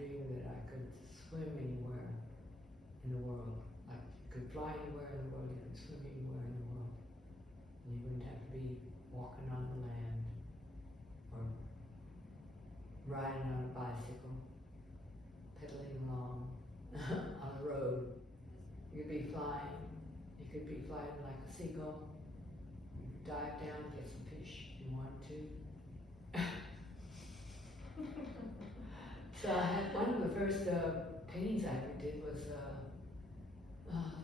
dream that I could swim anywhere in the world. Like you could fly anywhere in the world, you could swim anywhere in the world. And you wouldn't have to be walking on the land or riding on a bicycle, pedaling along on a road. You could be flying like a seagull. You could dive down and get some fish if you wanted to. So I had one of the first paintings I ever did was,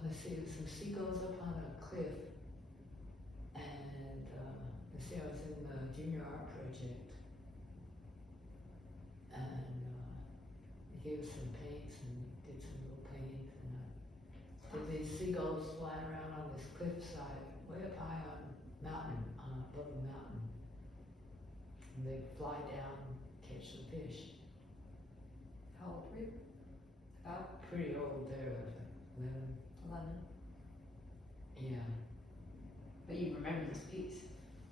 let's see, it was some seagulls up on a cliff. And let's see, I was in the junior art project. And they gave us some paints and did some little paintings. And I did these seagulls flying around on this cliffside, way up high on a mountain, above a mountain. And they'd fly down and catch some fish. How old were you? About Pretty old there, I was like 11. 11. Yeah. But you remember this piece.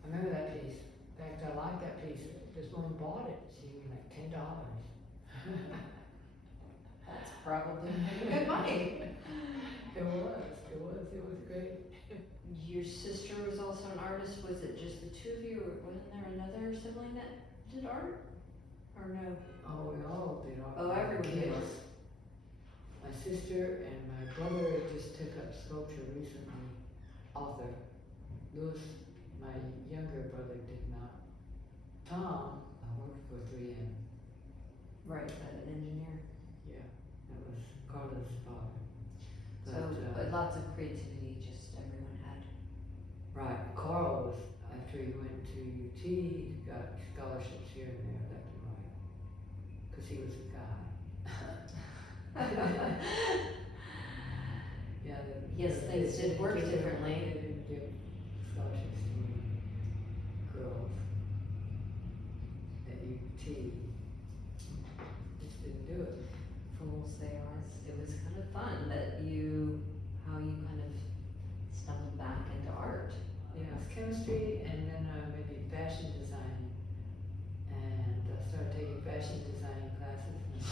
I remember that piece. In fact, I like that piece. This woman bought it. She gave me like $10. That's probably good money. It was great. Your sister was also an artist. Was it just the two of you, or wasn't there another sibling that did art? Or no? Oh, we all did art. Oh, everyone did art. My sister and my brother just took up sculpture recently. Author. Louis, my younger brother, did not. Tom, I worked for 3M. Right, an engineer. Yeah, that was Carla's father. But lots of creativity, just everyone had. Right, Carl was, after he went to UT, he got scholarships here and there, left and right. Because he was a guy. Yeah, yes, things did work differently. They didn't give scholarships to girls at UT. Just didn't do it. Fools they are. It was kind of fun that how you kind of stumbled back into art. Yeah, it was chemistry and then maybe fashion design. And I started taking fashion design classes. And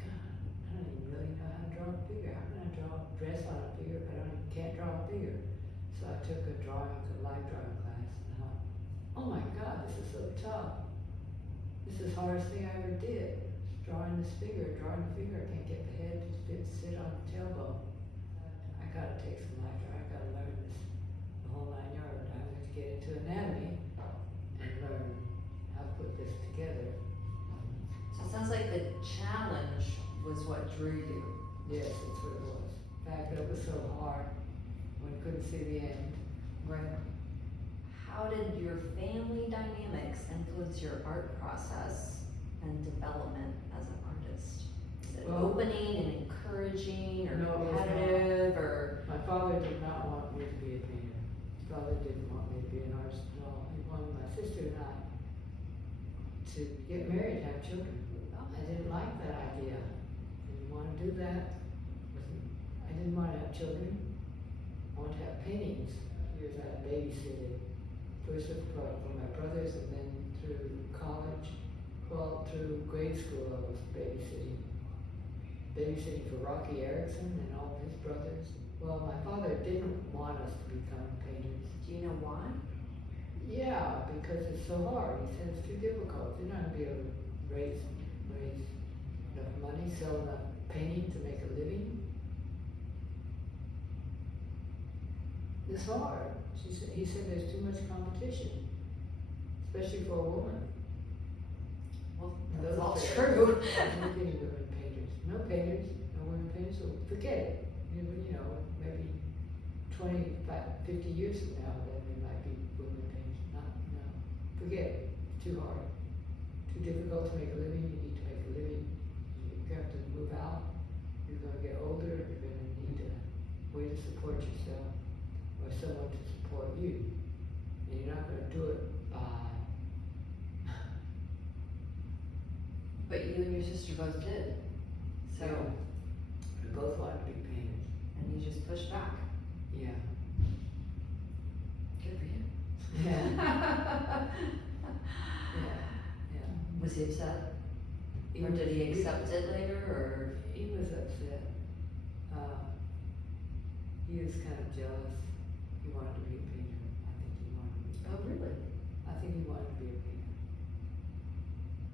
God, I don't even really know how to draw a figure. How can I draw a dress on a figure if can't draw a figure? So I took a life drawing class and I thought, oh my God, this is so tough. This is the hardest thing I ever did. Drawing the figure, I can't get the head to sit on the tailbone. I gotta take some life drawing, I gotta learn this, the whole 9 yards. I have to get into anatomy and learn how to put this together. So it sounds like the challenge was what drew you. Yes, that's what it was. In fact, it was so hard, one couldn't see the end. Right. How did your family dynamics influence your art process and development as an artist? Is it opening and encouraging or competitive or? My father did not want me to be a painter. His father didn't want me to be an artist at all. He wanted my sister and I to get married and have children. I didn't like that idea. I didn't want to do that. I didn't want to have children. I wanted to have paintings. Years I babysitted. First for my brothers and then through college. Well, through grade school I was babysitting for Rocky Erickson and all of his brothers. Well, my father didn't want us to become painters. Do you know why? Yeah, because it's so hard. He said it's too difficult. You're not going to be able to raise enough money, sell enough painting to make a living. It's hard. He said there's too much competition, especially for a woman. Well, that's all true. No women painters. No women painters, so forget it. You know, maybe 25, 50 years from now, then there might be women painters. No, forget it. It's too hard. Too difficult to make a living. You need to make a living. You have to move out. You're going to get older. You're going to need a way to support yourself or someone to support you. And you're not going to do it by. But you and your sister both did. So we both wanted to be painters. And you just pushed back. Yeah. Good for you. Yeah. Yeah. Was he upset? Or did he accept it later, or? He was upset. He was kind of jealous. He wanted to be a painter. I think he wanted to be. Oh, really? I think he wanted to be a painter.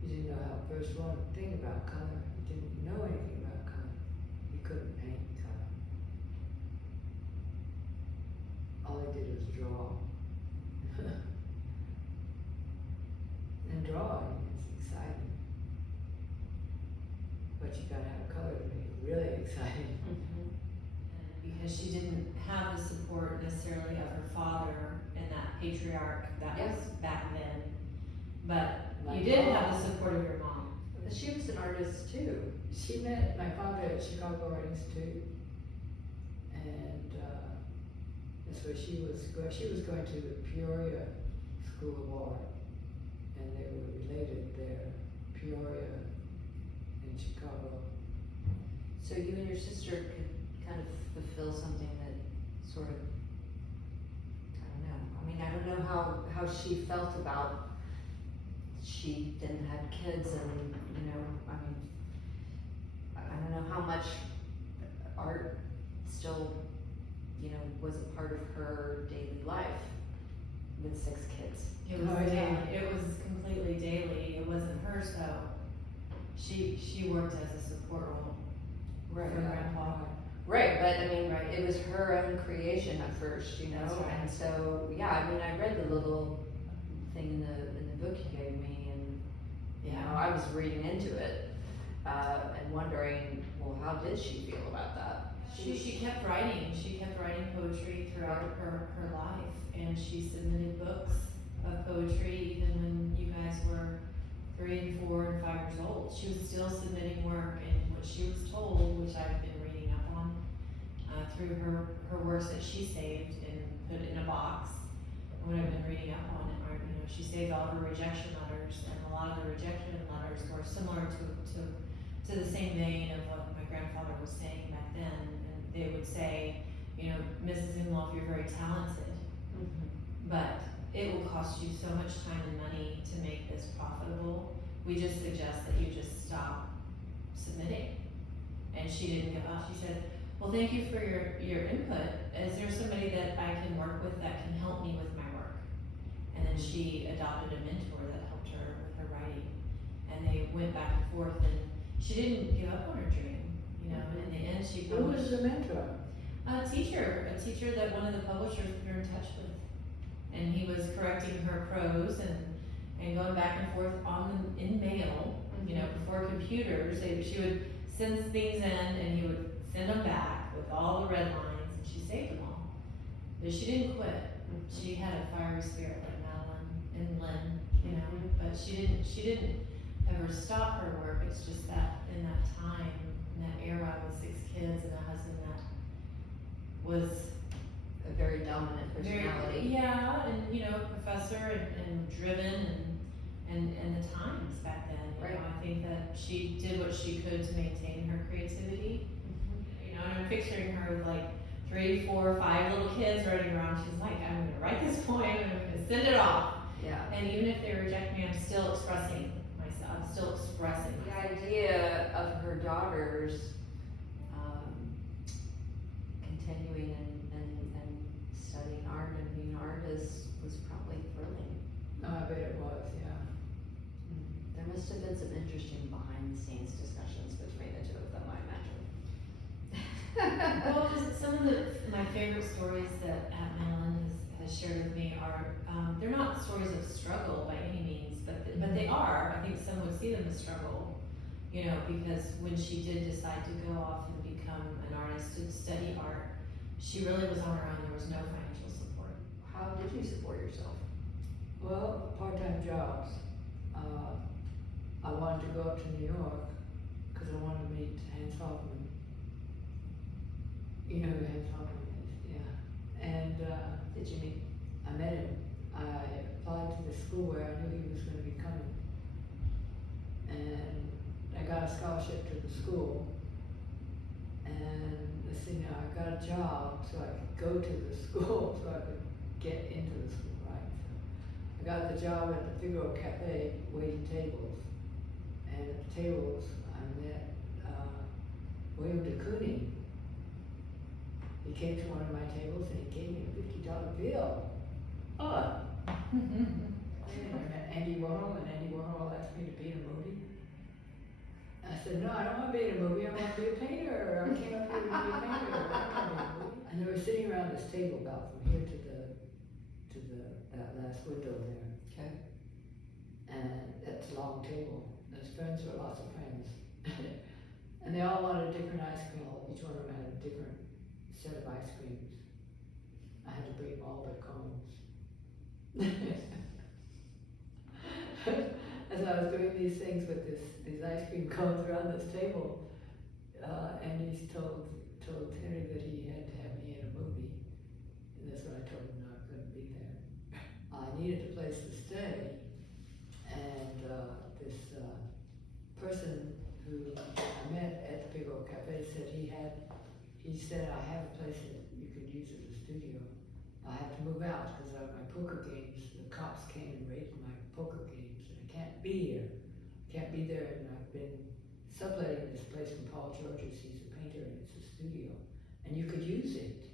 He didn't know how first one thing about color. He didn't know anything about color. He couldn't paint color. All he did was draw. And drawing is exciting. But you gotta have color to make it really exciting. Because she didn't have the support necessarily of her father and that patriarch that was back then. But you did have the support of your mom. She was an artist too. She met my father at Chicago Art Institute, and that's where she was going. She was going to the Peoria School of Art, and they were related there, Peoria in Chicago. So you and your sister could kind of fulfill something that sort of, I don't know. I mean, I don't know how she felt about, she didn't have kids and, you know, I mean, I don't know how much art still, you know, was a part of her daily life with 6 kids. It was it was completely daily. It wasn't hers though. She worked as a support role for grandpa. Right, but I mean, it was her own creation at first, you know, That's right. and so, yeah, I mean, I read the little thing in the book you gave me, and, you know, I was reading into it, and wondering, well, how did she feel about that? She kept writing. She kept writing poetry throughout her life, and she submitted books of poetry even when you guys were 3 and 4 and 5 years old. She was still submitting work, and what she was told, which I've been reading up on through her works that she saved and put in a box. And what I've been reading up on it, are, you know, she saved all her rejection letters, and a lot of the rejection letters were similar to the same vein of what my grandfather was saying back then. And they would say, you know, Mrs. Umlauf, you're very talented, but it will cost you so much time and money to make this profitable. We just suggest that you just stop submitting. And she didn't give up. She said, well, thank you for your input. Is there somebody that I can work with that can help me with my work? And then she adopted a mentor that helped her with her writing. And they went back and forth, and she didn't give up on her dream, you know, and in the end she Who was published the mentor? a teacher that one of the publishers put her in touch with. And he was correcting her prose and going back and forth in mail, you know, before computers. She would send things in, and he would send them back with all the red lines, and she saved them all. But she didn't quit. She had a fiery spirit like Madelon and Lynn, you know, but she didn't ever stop her work. It's just that in that time, in that era with 6 kids and a husband that was A very dominant personality. and you know, professor and driven and the times back then. You know, I think that she did what she could to maintain her creativity. You know, and I'm picturing her with like 3, 4, 5 little kids running around. She's like, I'm gonna write this poem and I'm gonna send it off. Yeah. And even if they reject me, I'm still expressing myself. I'm still expressing The myself. idea of her daughters continuing and studying art and being artists was probably thrilling. No, I bet it was, yeah. There must have been some interesting behind-the-scenes discussions between the two of them, I imagine. Well, just some of my favorite stories that Madelon has shared with me are, they're not stories of struggle by any means, but they are. I think some would see them as struggle, you know, because when she did decide to go off and become an artist, to study art, she really was on her own. There was no financial support. How did you support yourself? Well, part-time jobs. I wanted to go up to New York because I wanted to meet Hans Hoffman. You know who Hans Hoffman is, yeah. And Did you meet? I met him. I applied to the school where I knew he was going to be coming. And I got a scholarship to the school. And let's see now, I got a job so I could go to the school, so I could get into the school, right? So I got the job at the Figaro Cafe waiting tables. And at the tables, I met William de Kooning. He came to one of my tables and he gave me a $50 bill. Oh! And I met Andy Warhol, and Andy Warhol asked me to be in a movie. I said, no, I don't want to be in a movie, I want to be a painter. I came up here to be a painter. I don't want to be in a movie. And they were sitting around this table about from here to that last window there. Okay. And it's a long table. His friends were lots of friends. And they all wanted a different ice cream. Each one of them had a different set of ice creams. I had to bring them all their cones. As I was doing these things with these ice cream cones around this table, and he told Henry that he had to have me in a movie. And that's when I told him no, I couldn't be there. I needed a place to stay, and this person who I met at the Big Old Cafe said he said, I have a place that you could use as a studio. I have to move out because my poker games, the cops came and raided my poker games, and I can't be here. Can't be there, and I've been subletting this place from Paul Georges. He's a painter, and it's a studio, and you could use it.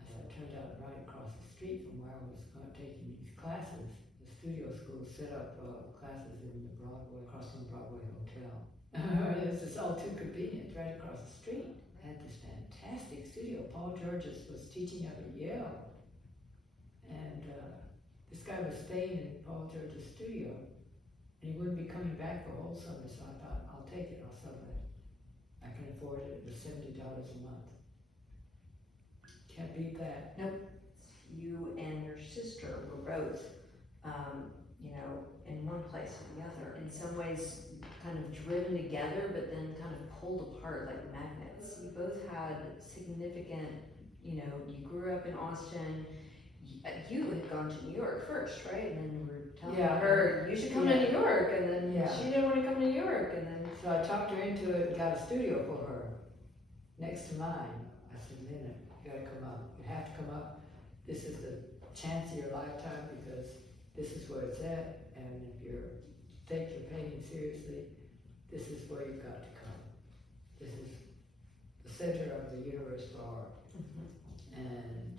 I said, it turned out right across the street from where I was taking these classes. The studio school set up classes in the Broadway, across from the Broadway Hotel. It's just all too convenient, right across the street. I had this fantastic studio. Paul Georges was teaching up at Yale, and this guy was staying in Paul George's studio, and he wouldn't be coming back for a whole summer, so I thought, I'll take it, I'll sublet it. I can afford it. It was $70 a month. Can't beat that. Nope. You and your sister were both, in one place or the other. In some ways, kind of driven together, but then kind of pulled apart like magnets. You both had significant, you grew up in Austin. You had gone to New York first, right? And then you were telling her, you should come to New York. And then she didn't want to come to New York. And then. So I talked her into it and got a studio for her next to mine. I said, Lena, you gotta come up. You have to come up. This is the chance of your lifetime because this is where it's at. And if you take your painting seriously, this is where you've got to come. This is the center of the universe for art. And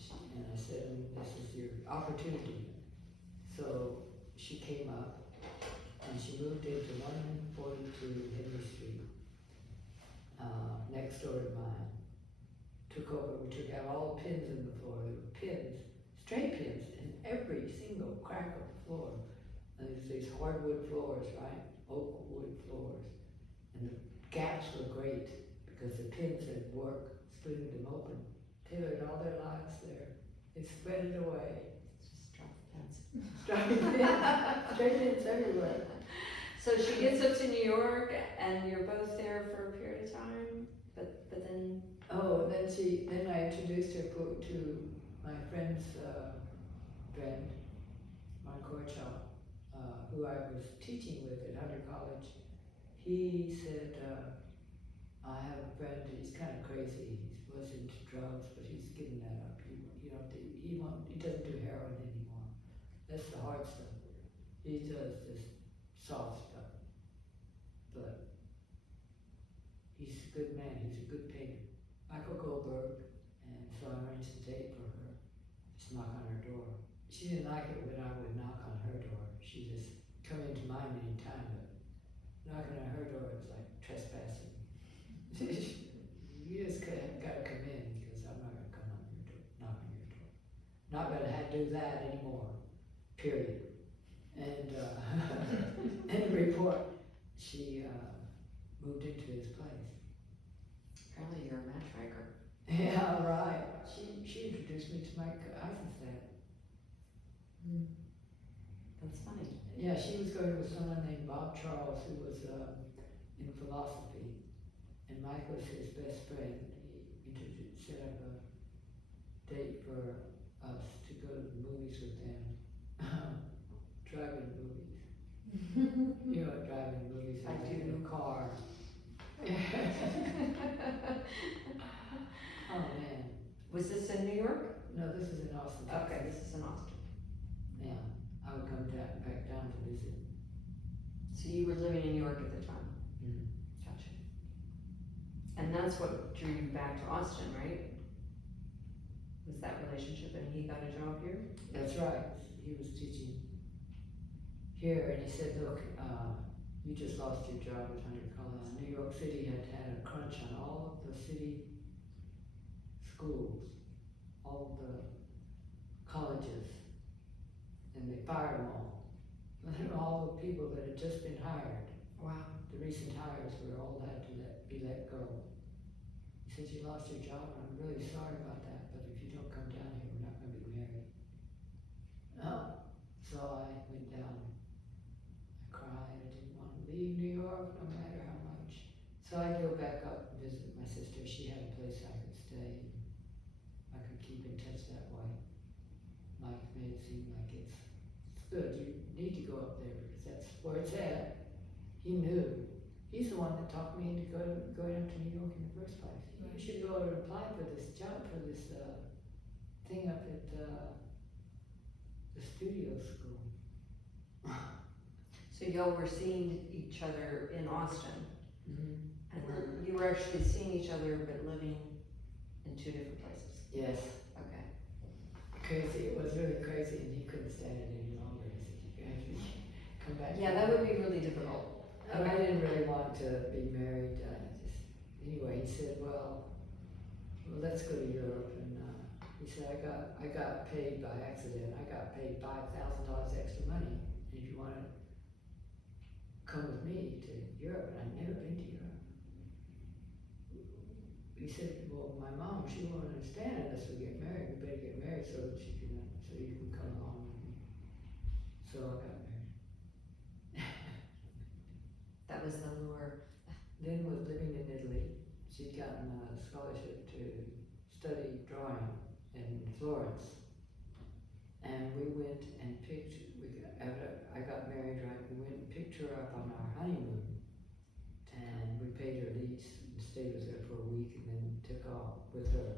I said, this is your opportunity. So she came up and she moved into 142 Henry Street, next door to mine. Took over, we took out all the pins in the floor. There were pins, straight pins, in every single crack of the floor. And there's these hardwood floors, right? Oak wood floors. And the gaps were great because the pins had worked, splitting them open. Tailored all their lives there. They spread it away. Just drop the pins. Straight pins everywhere. So she gets up to New York, and you're both there for a period of time, but then. Oh, then I introduced her to my friend's friend, Mark Korchal, who I was teaching with at Hunter College. He said, I have a friend, he's kind of crazy. He was into drugs, but he's given that up. He doesn't do heroin anymore. That's the hard stuff. He does this soft stuff. But he's a good man, he's a good painter. Michael Goldberg, and so I arranged a date for her. Just knock on her door. She didn't like it when I would knock on her door. She just come into mine anytime, but knocking on her door is like trespassing. You just gotta come in because I'm not gonna come on your door, knock on your door. Not gonna do that anymore. Period. And in the report, she moved into his place. Apparently you're a matchmaker. Yeah, right. She introduced me to Mike Eisenstadt. That's funny. Yeah, she was going with someone named Bob Charles who was in philosophy, and Mike was his best friend. He set up a date for us to go to the movies with them. Driving movies. You know what driving movies is? I do. In a car. Oh man. Was this in New York? No, this is in Austin. Texas. Okay, this is in Austin. Yeah, I would come back down to visit. So you were living in New York at the time? Mm. Gotcha. And that's what drew you back to Austin, right? Was that relationship, and he got a job here? That's right. He was teaching here, and he said, look, you just lost your job at Hunter College. New York City had had a crunch on all of the city schools, all of the colleges, and they fired them all. And all the people that had just been hired, Wow. the recent hires were all had to be let go. He said, you lost your job, and I'm really sorry about that, but if you don't come down here, we're not going to be married. Oh, so I went down. I cried. I didn't want to leave New York, no matter how much. So I go back up and visit my sister. She had a place I could stay. I could keep in touch that way. Mike made it seem like it's good. You need to go up there because that's where it's at. He knew. He's the one that talked me into going up to New York in the first place. You should go and apply for this job, for this thing up at the studio school. So y'all were seeing each other in Austin, Mm-hmm. and then you were actually seeing each other but living in two different places. Yes. Okay. Crazy. It was really crazy, and he couldn't stand it any longer. He said, "You guys should come back." Yeah, that would be really difficult. I didn't really want to be married. Anyway, he said, "Well, let's go to Europe." And he said, "I got paid by accident. I got paid $5,000 extra money. And if you want to come with me to Europe," and I'd never been to Europe. He said, "Well, my mom, she won't understand unless we get married. We better get married so that so you can come along with me." So I got married. That was the lure. Then was living in Italy. She'd gotten a scholarship to study drawing in Florence. And we went and after I got married, right, we went and picked her up on our honeymoon. And we paid her lease and stayed with her for a week and then took off with her.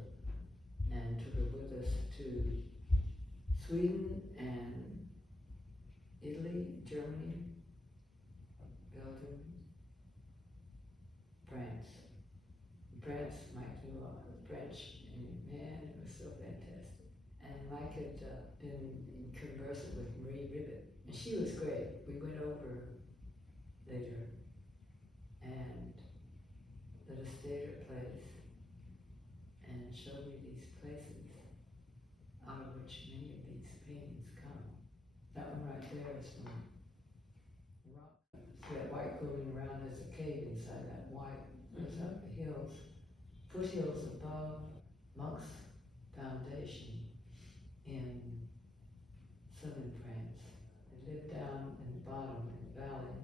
And took her with us to Sweden and Italy, Germany, Belgium, France. France, Mike knew French, and man, it was so fantastic. And Mike had been conversing with Marie Ribbit, and she was great. We went over later and let us stay at her place and showed me these places out of which many of these paintings come. That one right there is from rock. See that white glowing around, there's a cave inside that white. Goes up the hills, foothills above Monk's Foundation in southern France. They lived down in the bottom in the valley,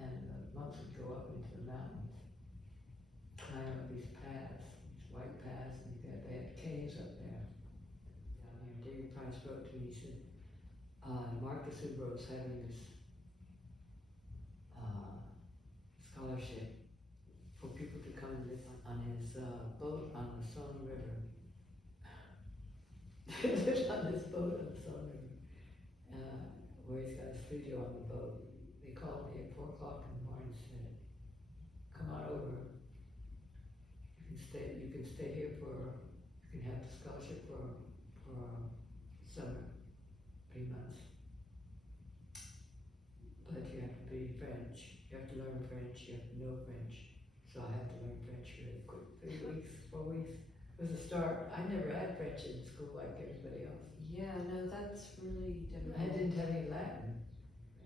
and the monks would go up into the mountains, climb up these paths, these white paths, and they had caves up there. Down there, David Price wrote to me, he said, Marcus Ubro's having this scholarship for people to come and live on his boat on the Somme River. Lived on this boat on the Somme River, where he's got a studio on the boat. They called me at 4 o'clock in the morning and said, "Come on over. You can stay here you can have the scholarship for summer, 3 months. But you have to be French. You have to learn French. You have to know French." So I had to learn French really quick. 3 weeks, 4 weeks was a start. I never had French in school like everybody else. Yeah, no, that's really difficult. I didn't have any Latin.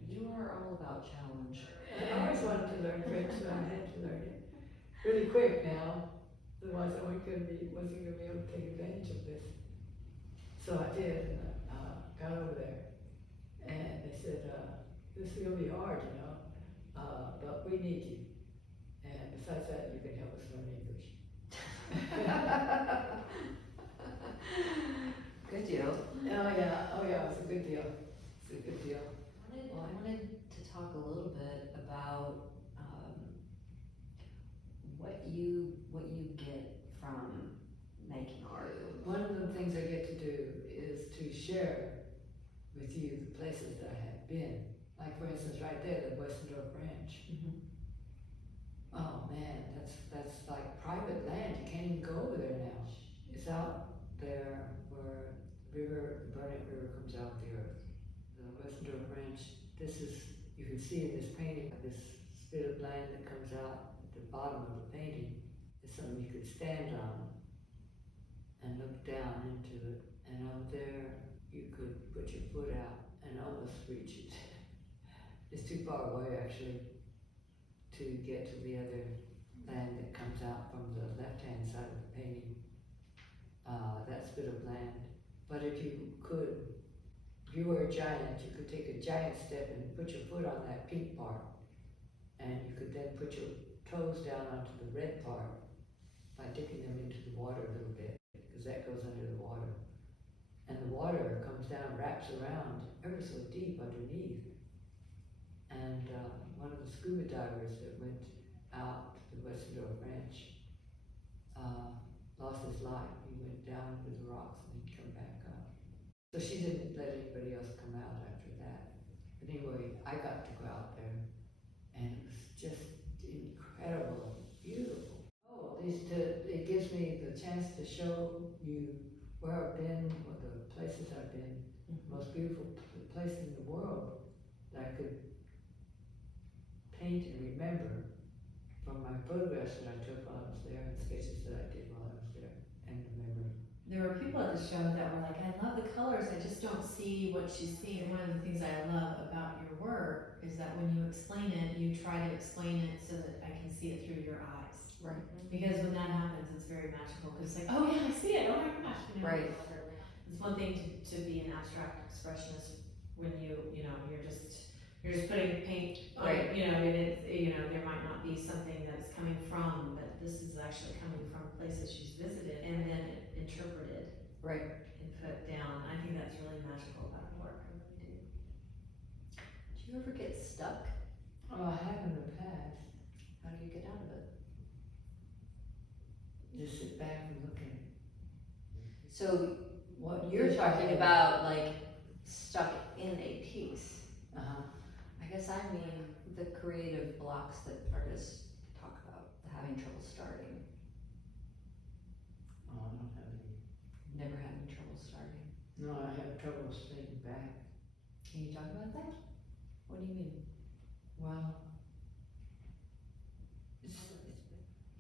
You are all about challenge. I always wanted to learn French, so I had to learn it really quick now. Otherwise, I wasn't going to be able to take advantage of this. So I did, and got over there. And they said, "This is going to be hard, but we need you. And besides that, you can help us learn English." Good deal. Oh yeah, it was a good deal. It's a good deal. I wanted to talk a little bit about what you get from making art. One of the things I get to do is to share with you the places that I have been. Like for instance, right there, the Western that's like private land. You can't even go over there now. It's out there where the Burnett River comes out the earth. The Westendorf Ranch. This is, you can see in this painting, this bit of land that comes out at the bottom of the painting is something you could stand on and look down into it. And out there, you could put your foot out and almost reach it. It's too far away, actually, to get to the other land that comes out from the left-hand side of the painting. That's a bit of land. But if you were a giant, you could take a giant step and put your foot on that pink part. And you could then put your toes down onto the red part by dipping them into the water a little bit, because that goes under the water. And the water comes down, wraps around ever so deep underneath. And one of the scuba divers that went out to the Westendorf Ranch lost his life. He went down with the rocks and he'd come back up. So she didn't let anybody else come out after that. But anyway, I got to go out there, and it was just incredible, beautiful. Oh, it gives me the chance to show you where I've been, what the places I've been, the most beautiful place in the world that I could paint and remember from my photographs that I took while I was there and sketches that I did while I was there, and the memory. There were people at the show that were like, I love the colors, I just don't see what she's seeing. And one of the things I love about your work is that when you explain it, you try to explain it so that I can see it through your eyes. Right. Because when that happens, it's very magical, because it's like, oh yeah, I see it, oh my gosh. You know, Right. It's one thing to be an abstract expressionist when you're just putting paint on, Right. there might not be something that's coming from, but this is actually coming from places she's visited and then interpreted. Right. And put down. I think that's really magical about her work, I really do. Do you ever get stuck? Oh, I have in the past. How do you get out of it? Just sit back and look at it. So What you're talking about like stuck in a piece. I guess I mean the creative blocks that artists talk about, having trouble starting. Oh, I don't have any. Never had any trouble starting. No, I have trouble staying back. Can you talk about that? What do you mean? Well, it's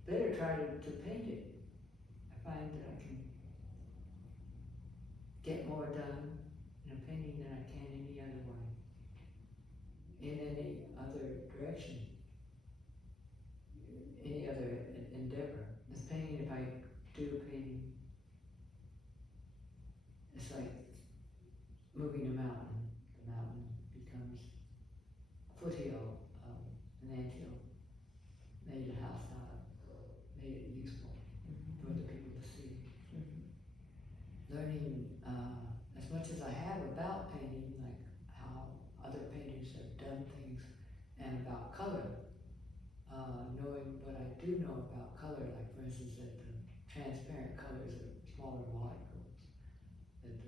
better try to paint it. I find that I can get more done in a painting than I can any other way, in any other direction, any other endeavor. This painting, if I do a painting, it's like moving a mountain. The mountain becomes a foothill, an anthill, made a house out of, made it useful for the people to see. Learning as much as I have about painting, like how other painters have done things, and about color, knowing what I do know about color, like for instance that the transparent colors are smaller molecules, that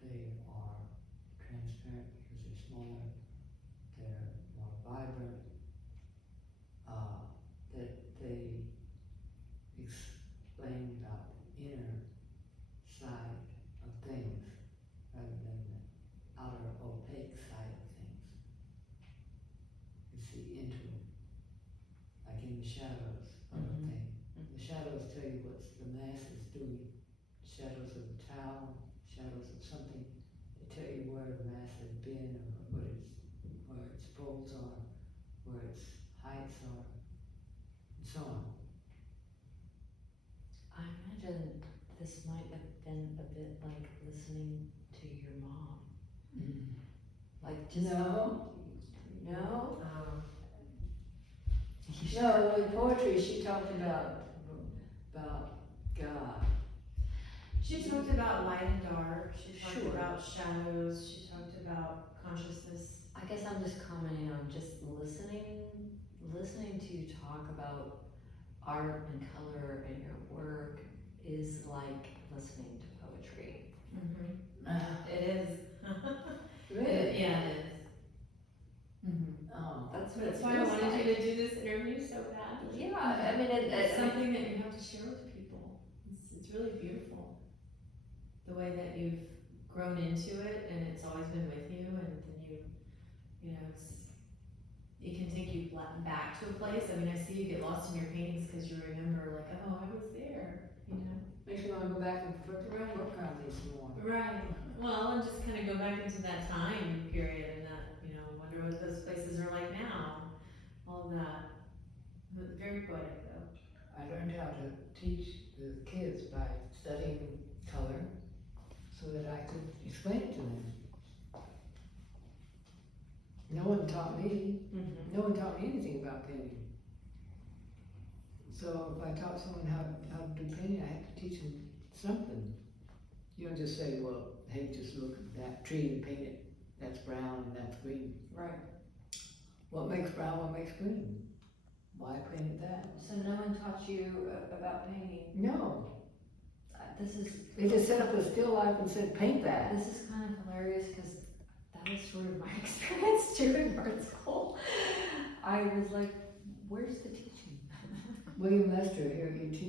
they are transparent because they're smaller, they're more vibrant, that they explain about the inner side of things rather than the outer opaque side of things. You see into it, like in the shadows of a thing. The shadows tell you what the mass is doing. Shadows of a towel, shadows of something. They tell you where the mass has been, or where its folds are, where its heights are, and so on. I imagine this might have been a bit like listening to your mom. Like just No. No? No, in poetry she talked about God. She talked about light and dark, she talked Sure. about shadows, she talked about consciousness. I guess I'm just commenting on just listening to you talk about art and color and your work is like listening to poetry. It is. Really? Yeah, it is. Oh, That's what That's it why I feels wanted like. you to do this interview so bad. Yeah, I mean, it's something that you have to share with people. It's really beautiful. The way that you've grown into it and it's always been with you, and then you know, it can take you back to a place. I mean, I see you get lost in your paintings because you remember, like, oh, I was there, you know? Makes you wanna go back and flip around, work on these more. Right. Well, and just kind of go back into that time period and that, you know, wonder what those places are like now. All of that. But very poetic, though. I learned how to teach the kids by studying color so that I could explain it to them. No one taught me. Mm-hmm. No one taught me anything about painting. So if I taught someone how to do painting, I had to teach them something. You don't just say, well, hey, just look at that tree and paint it. That's brown and that's green. Right. What makes brown, what makes green? Why paint it that? So no one taught you about painting? No. This is. They just set up a still life and said, paint that. This is kind of hilarious because that was sort of my experience too in art school. I was like, where's the teaching? William Lester here at UT,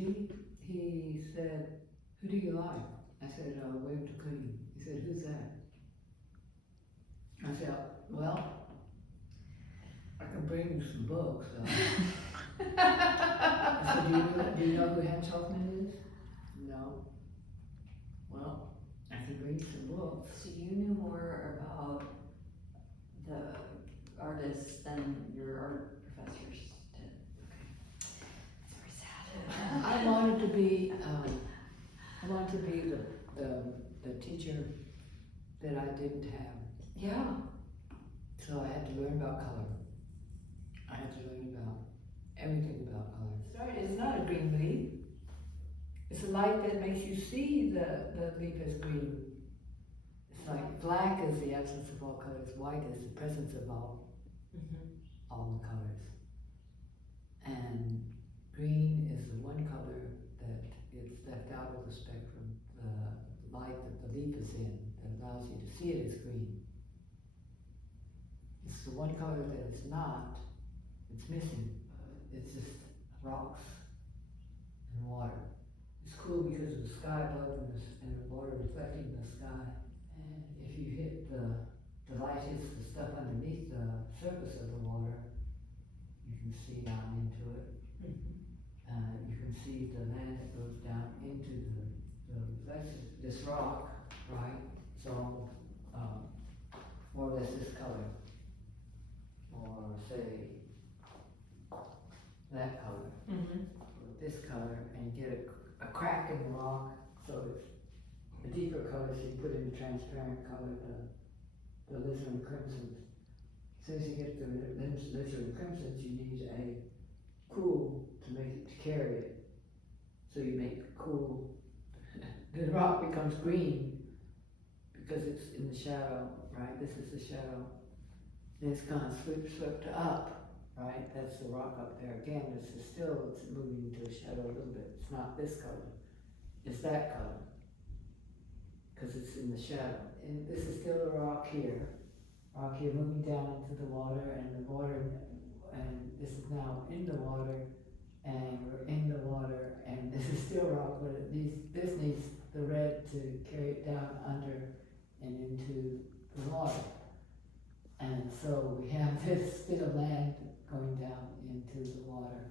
he said, who do you like? I said, William Tacuni. He said, who's that? I said, well, I can bring you some books. I said, do you know who Hans Hofmann is? No. Well, I can bring you some books. So you knew more about the artists than your art professors did. Okay. It's very sad. I wanted to be the teacher that I didn't have. Yeah. So I had to learn about color. I had to learn about everything about color. Sorry, it's not a green leaf. It's a light that makes you see the leaf as green. It's like black is the absence of all colors, white is the presence of all the colors. And green is the one color that is left out of the spectrum, the light that the leaf is in, that allows you to see it as green. It's the one color that is not, it's missing. It's just rocks and water. It's cool because of the sky above and the water reflecting the sky. And if you hit the light hits the stuff underneath the surface of the water, you can see down into it. You can see the land that goes down into this rock, right? So, more or less this color, or say that color, or this color, and you get a crack in the rock, so it's a deeper color, so you put in a transparent color, the alizarin crimsons. As soon as you get the alizarin crimsons, you need a cool to make it, to carry it. So you make cool, the rock becomes green because it's in the shadow, right? This is the shadow. And it's kind of swept up, right? That's the rock up there. Again, this is still, it's moving into the shadow a little bit. It's not this color, it's that color. Because it's in the shadow. And this is still a rock here moving down into the water, and this is now in the water, and we're in the water, and this is still rock, but this needs the red to carry it down under and into the water. And so we have this still land going down into the water,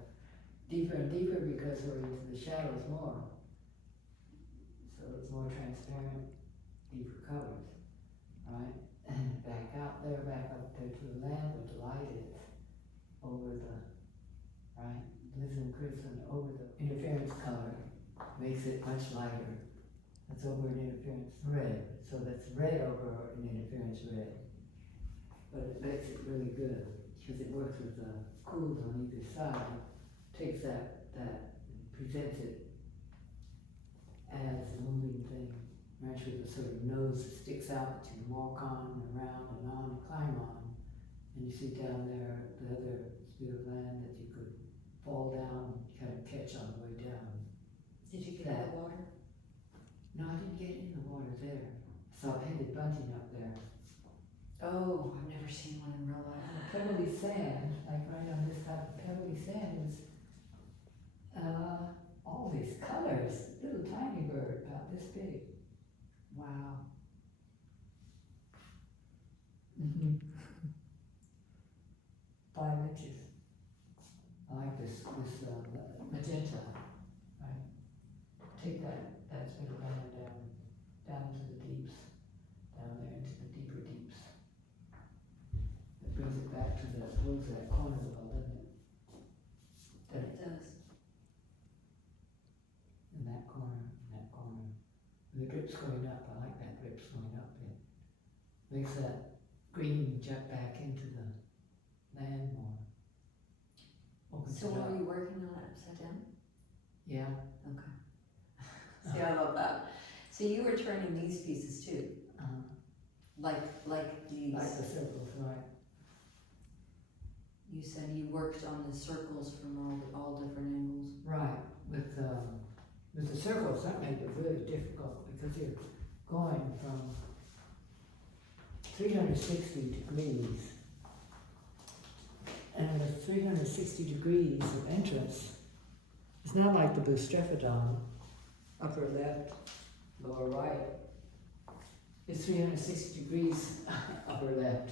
deeper and deeper because we're into the shadows more. So it's more transparent, deeper colors, right? And back up there to the land where the light is, over the, right? Listen, crimson over the interference color makes it much lighter. That's over an interference red. So that's red over an interference red. But it makes it really good because it works with the cools on either side, takes that presents it as a moving thing, right, with a sort of nose that sticks out that you can walk on and around and on and climb on. And you see down there the other bit of land that you could fall down and kind of catch on the way down. Did you get in the water? No, I didn't get in the water there. I saw painted bunting up there. Oh, I've never seen one in real life. Pebbly sand, like right on this side of pebbly sand, is Wow. Mm-hmm. 5 inches. I like this magenta, right? Take that's been ran down to the deeps, down there into the deeper deeps. It brings it back to close that corner well, doesn't it? It does. In that corner, And the drip's going up, I like that drip's going up. It makes that green jump back into the land more. Opens So it were up. you working on it upside down? Yeah. Okay. See, I love that. So you were turning these pieces too, like these. Like the circles, right. You said you worked on the circles from all different angles. Right, with the circles, that made it really difficult because you're going from 360 degrees. And the 360 degrees of entrance, it's not like the Boustrophodon, upper left, lower right. It's 360 degrees upper left,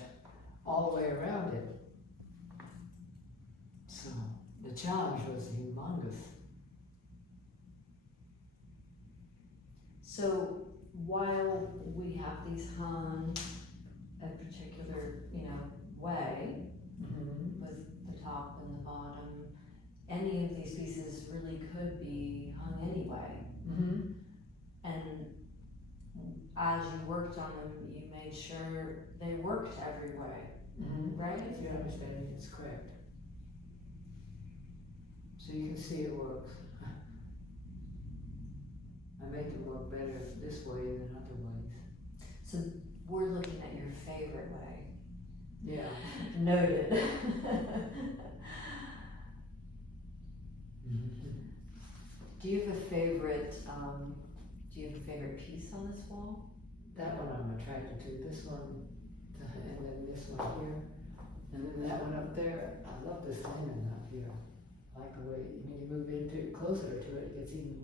all the way around it. So the challenge was humongous. So while we have these hung a particular, way, with the top and the bottom, any of these pieces really could be hung anyway. Mm-hmm. And as you worked on them, you made sure they worked every way, Mm-hmm. right? If your understanding is correct. So you can see it works. I make it work better this way than other ways. So we're looking at your favorite way. Yeah. Noted. Mm-hmm. Do you have a favorite piece on this wall? That one I'm attracted to. This one, and then this one here, and then that one up there. I love this linen up here. I like the way when you move into it, closer to it, it gets even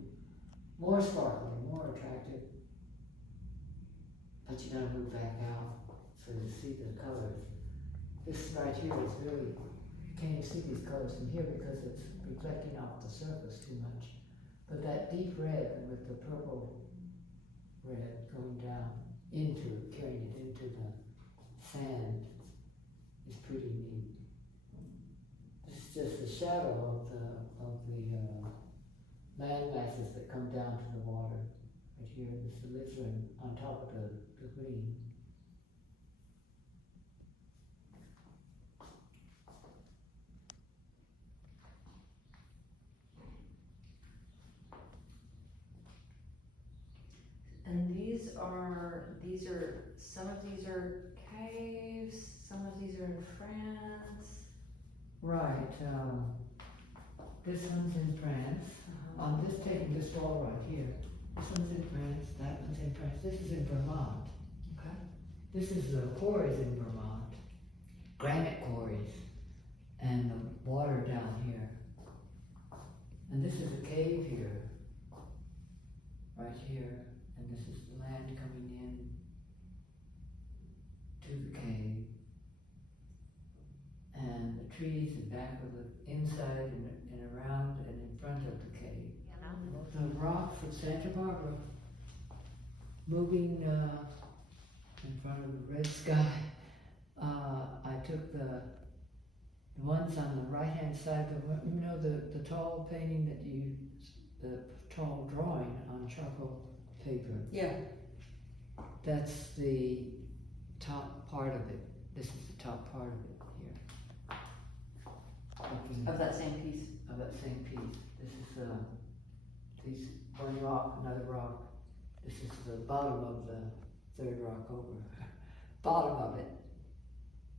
more sparkly, more attractive. But you gotta move back out so you see the colors. This right here is really, you can't even see these colors from here because it's reflecting off the surface too much. But that deep red with the purple red going down into it, carrying it into the sand is pretty neat. This is just the shadow of the land masses that come down to the water. Right here, this alizarin on top of the green. And some of these are caves, some of these are in France. Right, this one's in France. I'm just taking this wall right here. This one's in France, that one's in France. This is in Vermont. Okay. This is the quarries in Vermont, granite quarries, and the water down here. And this is a cave here, right here, and this is the land coming in to the cave. And the trees in back of the inside and around and in front of the cave. The rock from Santa Barbara moving in front of the red sky. I took the ones on the right hand side, the tall painting the tall drawing on charcoal paper. Yeah. That's the top part of it. This is the top part of it here. Looking Of that same piece. of that same piece. This is one rock, another rock. This is the bottom of the third rock over. Bottom of it.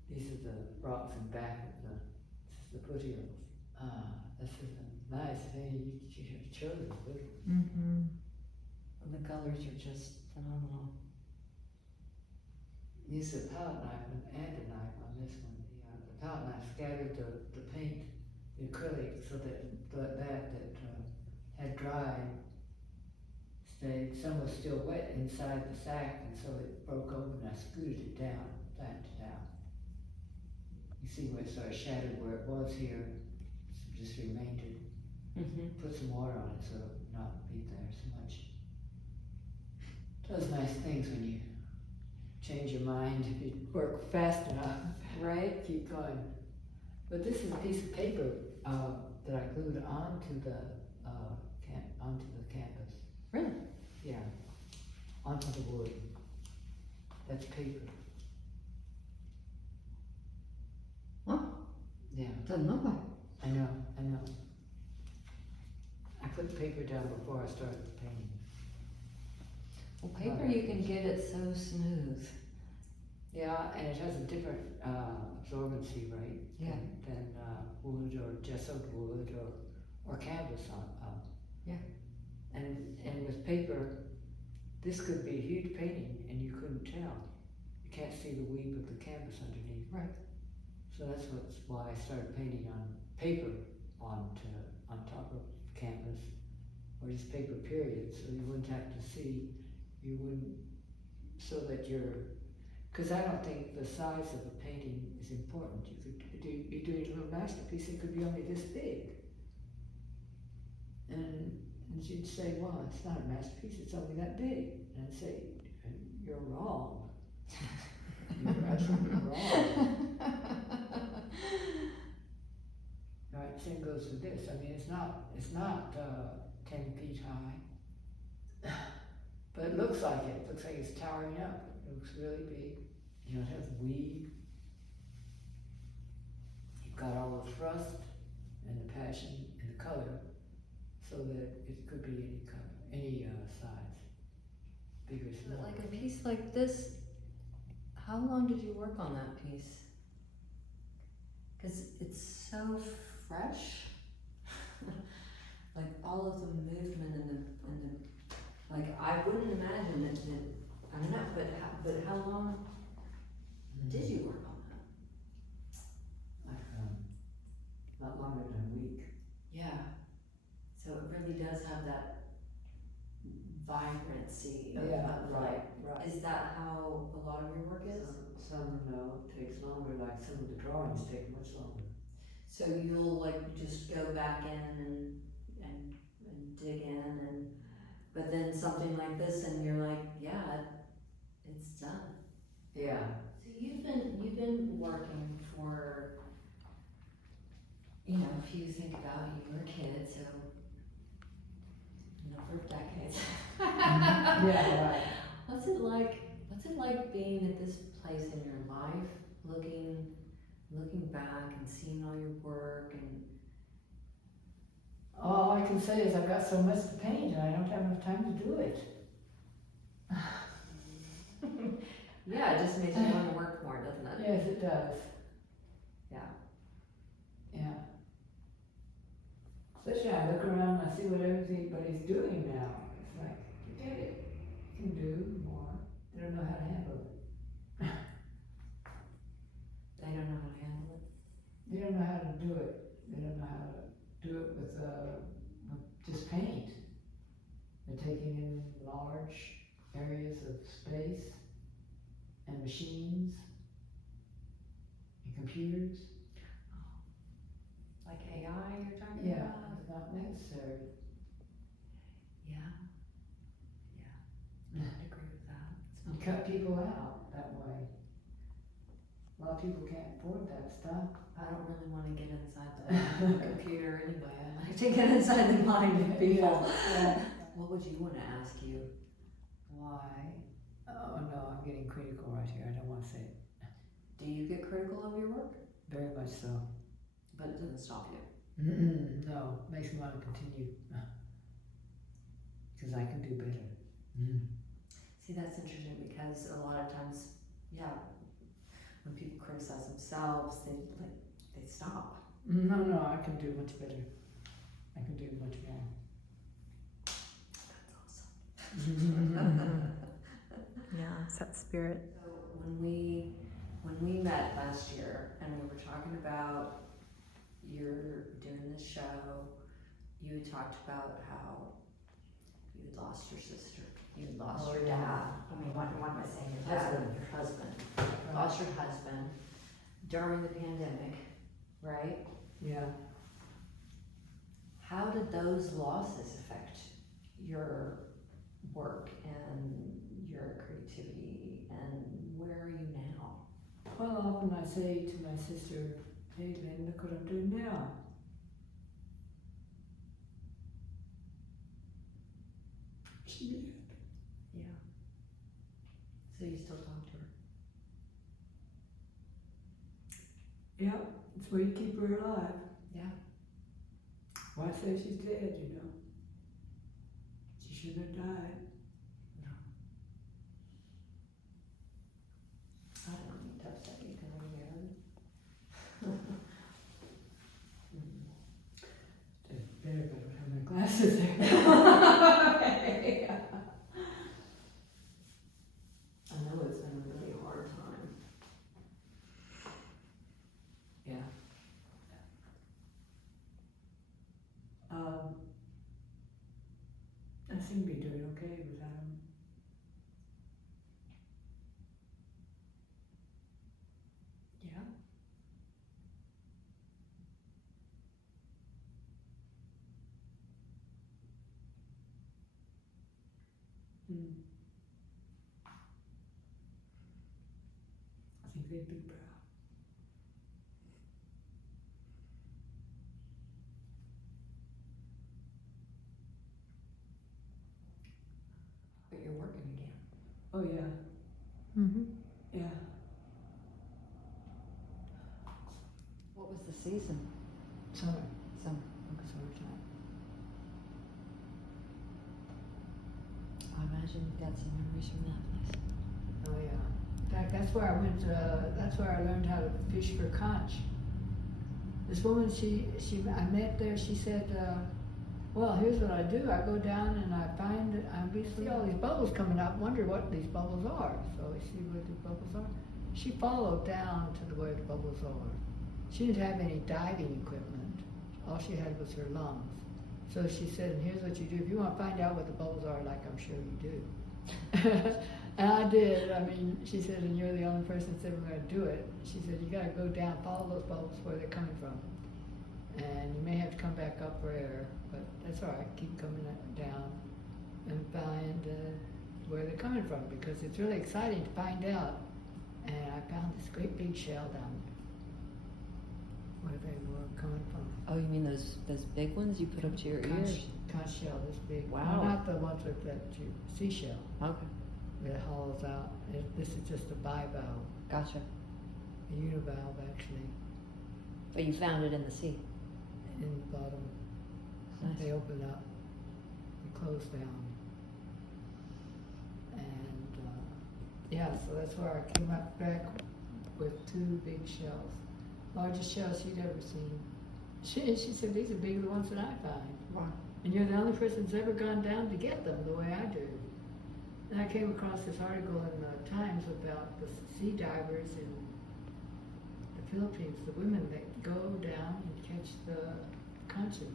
These are the rocks in back of this is the foothills. This is a nice thing. You chose it good. Mm-hmm. The colors are just phenomenal. Use a palette knife and a knife on this one. The palette knife scattered the paint, the acrylic, so that had dried, some was still wet inside the sack, and so it broke open, and I scooted it down, flattened it out. You see where it sort of shattered where it was here, just remained it. Put some water on it so it would not be there so much. Does nice things when you change your mind, if you work fast enough. Right. Keep going. But this is a piece of paper that I glued onto the canvas. Really? Yeah, onto the wood. That's paper. Huh? Yeah, Doesn't look like. I know. I put the paper down before I started painting. Well, paper you can get it so smooth. Yeah, and it has a different absorbency rate Yeah. than wood or gessoed wood or canvas on. Yeah. And with paper, this could be a huge painting and you couldn't tell. You can't see the weave of the canvas underneath. Right. So that's why I started painting on paper on top of canvas, or just paper period, so you wouldn't have to see, so that because I don't think the size of a painting is important. You could be doing a little masterpiece, it could be only this big. And you'd say, well, it's not a masterpiece, it's only that big. And I'd say, you're wrong. You're absolutely wrong. Right, same goes with this. I mean, it's not 10 feet high, but it looks like it. It looks like it's towering up. It looks really big. You know, it has weave. You've got all the thrust and the passion and the color, so that it could be any color, any size, big or small. Like a piece like this, how long did you work on that piece? Because it's so fresh. Like all of the movement and the like I wouldn't imagine it. I don't know, but how long did you work on that? Not longer than a week. Yeah. So it really does have that vibrancy of, Right. Is that how a lot of your work is? Some takes longer, like some of the drawings take much longer. So you'll like just go back in and dig in but then something like this and you're like, yeah, it's done. Yeah. So you've been working for, if you think about you were a kid, so for decades. Yeah, right. What's it like being at this place in your life, looking back and seeing all your work and All I can say is I've got so much to paint and I don't have enough time to do it. yeah, it just makes you want to work more, doesn't it? Yes, it does. Yeah. Especially I look around and I see what everybody's doing now. It's like, forget it. You can do more. They don't know how to handle it. They don't know how to handle it. They don't know how to do it. They don't know how to do it with just paint. They're taking in large areas of space and machines and computers. Like AI you're talking Yeah, about? it's not necessary. Yeah. I agree with that. You cut people out that way. A lot of people can't afford that stuff. I don't really want to get inside the computer anyway. I like to get inside the mind of people. Yeah. What would you want to ask you? Why? Oh no, I'm getting critical right here. I don't want to say it. Do you get critical of your work? Very much so. But it doesn't stop you. No, makes me want to continue. Because I can do better. See, that's interesting because a lot of times, when people criticize themselves, they stop. No, I can do much better. I can do much more. That's awesome. Yeah, it's that spirit. So when we met last year and we were talking about you're doing this show, you talked about how You had lost your sister. You had lost Oh, your yeah. dad. I mean, what am I saying? Your dad, Husband. your husband. Lost your husband during the pandemic, right? Yeah. How did those losses affect your work and your creativity, and where are you now? Well, often I say to my sister, hey, Lynn, look what I'm doing now. She did. Yeah. So you still talk to her? Yeah, it's where you keep her alive. Yeah. Why say she's dead, you know? She shouldn't have died. No. I don't mean to upset you because I'm married. It's better if I don't have my glasses there. I know it's been a really hard time. Yeah. I seem to be doing okay without him. Yeah. Mm. I think they'd be proud. But you're working again. Oh, yeah. Mm-hmm. Yeah. What was the season? Summer. Summertime. I imagine you've got some memories from that place. Oh, yeah. In fact, that's where I went, that's where I learned how to fish for conch. This woman, I met there, she said, well, here's what I do. I go down and I see all these bubbles coming up, wonder what these bubbles are. So I see where the bubbles are. She followed down to where the bubbles are. She didn't have any diving equipment. All she had was her lungs. So she said, and here's what you do. If you want to find out what the bubbles are, like I'm sure you do. And I did. I mean, she said, and you're the only person that's ever going to do it. She said, you got to go down, follow those bubbles where they're coming from. And you may have to come back up for air, but that's all right. Keep coming down and find where they're coming from, because it's really exciting to find out. And I found this great big shell down there where they were coming from. Oh, you mean those big ones you put up to your ears? Conch shell, this big. Wow. No, not the ones with that seashell Okay. that hollows out. This is just a bivalve, Gotcha. a univalve actually, But you found it in the sea. in the bottom. Nice. They open up and close down. And yeah, so that's where I came up back with two big shells. Largest shells she'd ever seen. She said, these are bigger than the ones that I find. Wow. And you're the only person that's ever gone down to get them the way I do. And I came across this article in the Times about the sea divers in the Philippines, the women that go down and catch the conches.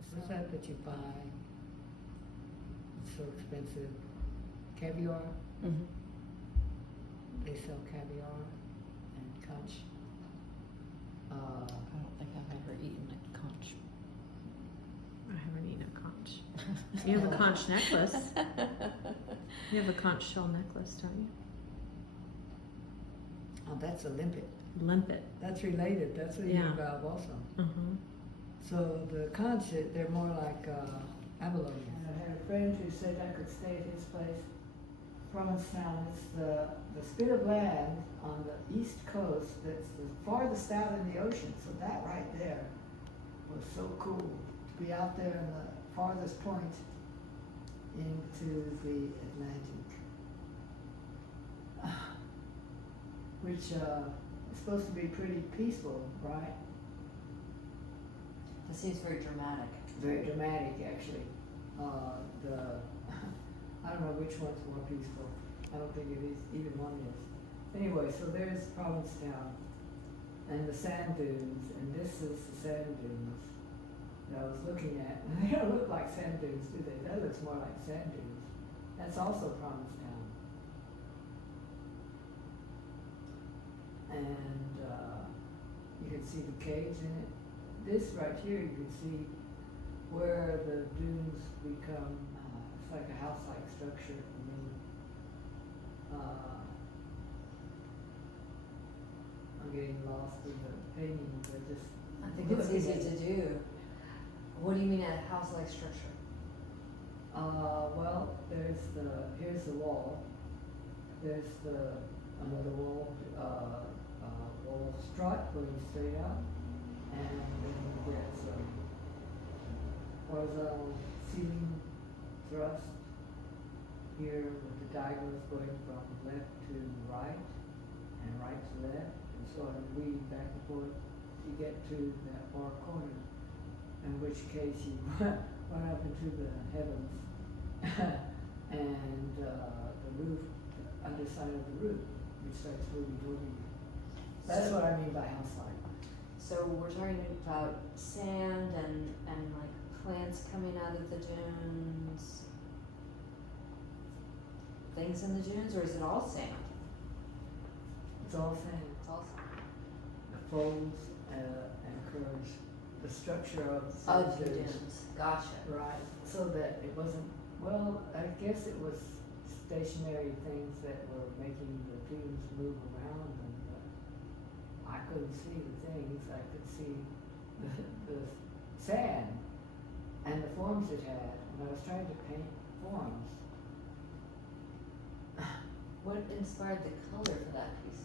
It's not that you buy. It's so expensive. Caviar. Mm-hmm. They sell caviar and conch. I don't think I've ever eaten a conch. I haven't eaten a conch. You have a conch necklace. You have a conch shell necklace, don't you? Oh, that's a limpet. Limpet. That's related. That's a Yeah. univalve also. Mm-hmm. So the conch, they're more like abalone. And I had a friend who said I could stay at his place. Provincetown, it's the spit of land on the east coast that's the farthest out in the ocean. So that right there was so cool to be out there in the farthest point into the Atlantic, which is supposed to be pretty peaceful, right? That seems very dramatic. Very dramatic, actually. I don't know which one's more peaceful. I don't think it is. Either one is. Anyway, so there's Provincetown and the sand dunes, and this is the sand dunes that I was looking at, and they don't look like sand dunes, do they? That looks more like sand dunes. That's also Provincetown. And you can see the caves in it. This right here, you can see where the dunes become, it's like a house-like structure. And then, I'm getting lost in the painting, but just I think it's easy to do. What do you mean a house-like structure? well, here's the wall. There's another wall, wall strut going straight out, and then you get some horizontal ceiling thrust here with the diagonals going from left to right and right to left, and so on weaving back and forth to get to that far corner, in which case you run up into the heavens and the roof, the underside of the roof, which starts moving over you. That's what I mean by house-like. So we're talking about sand and like plants coming out of the dunes, things in the dunes, or is it all sand? It's all sand. It's all sand. The folds and curves, the structure of The dunes. dunes. Gotcha. Right, so that it wasn't, well, I guess it was stationary things that were making the dunes move around, and I couldn't see the things, I could see the sand and the forms it had, and I was trying to paint forms. What inspired the color for that piece?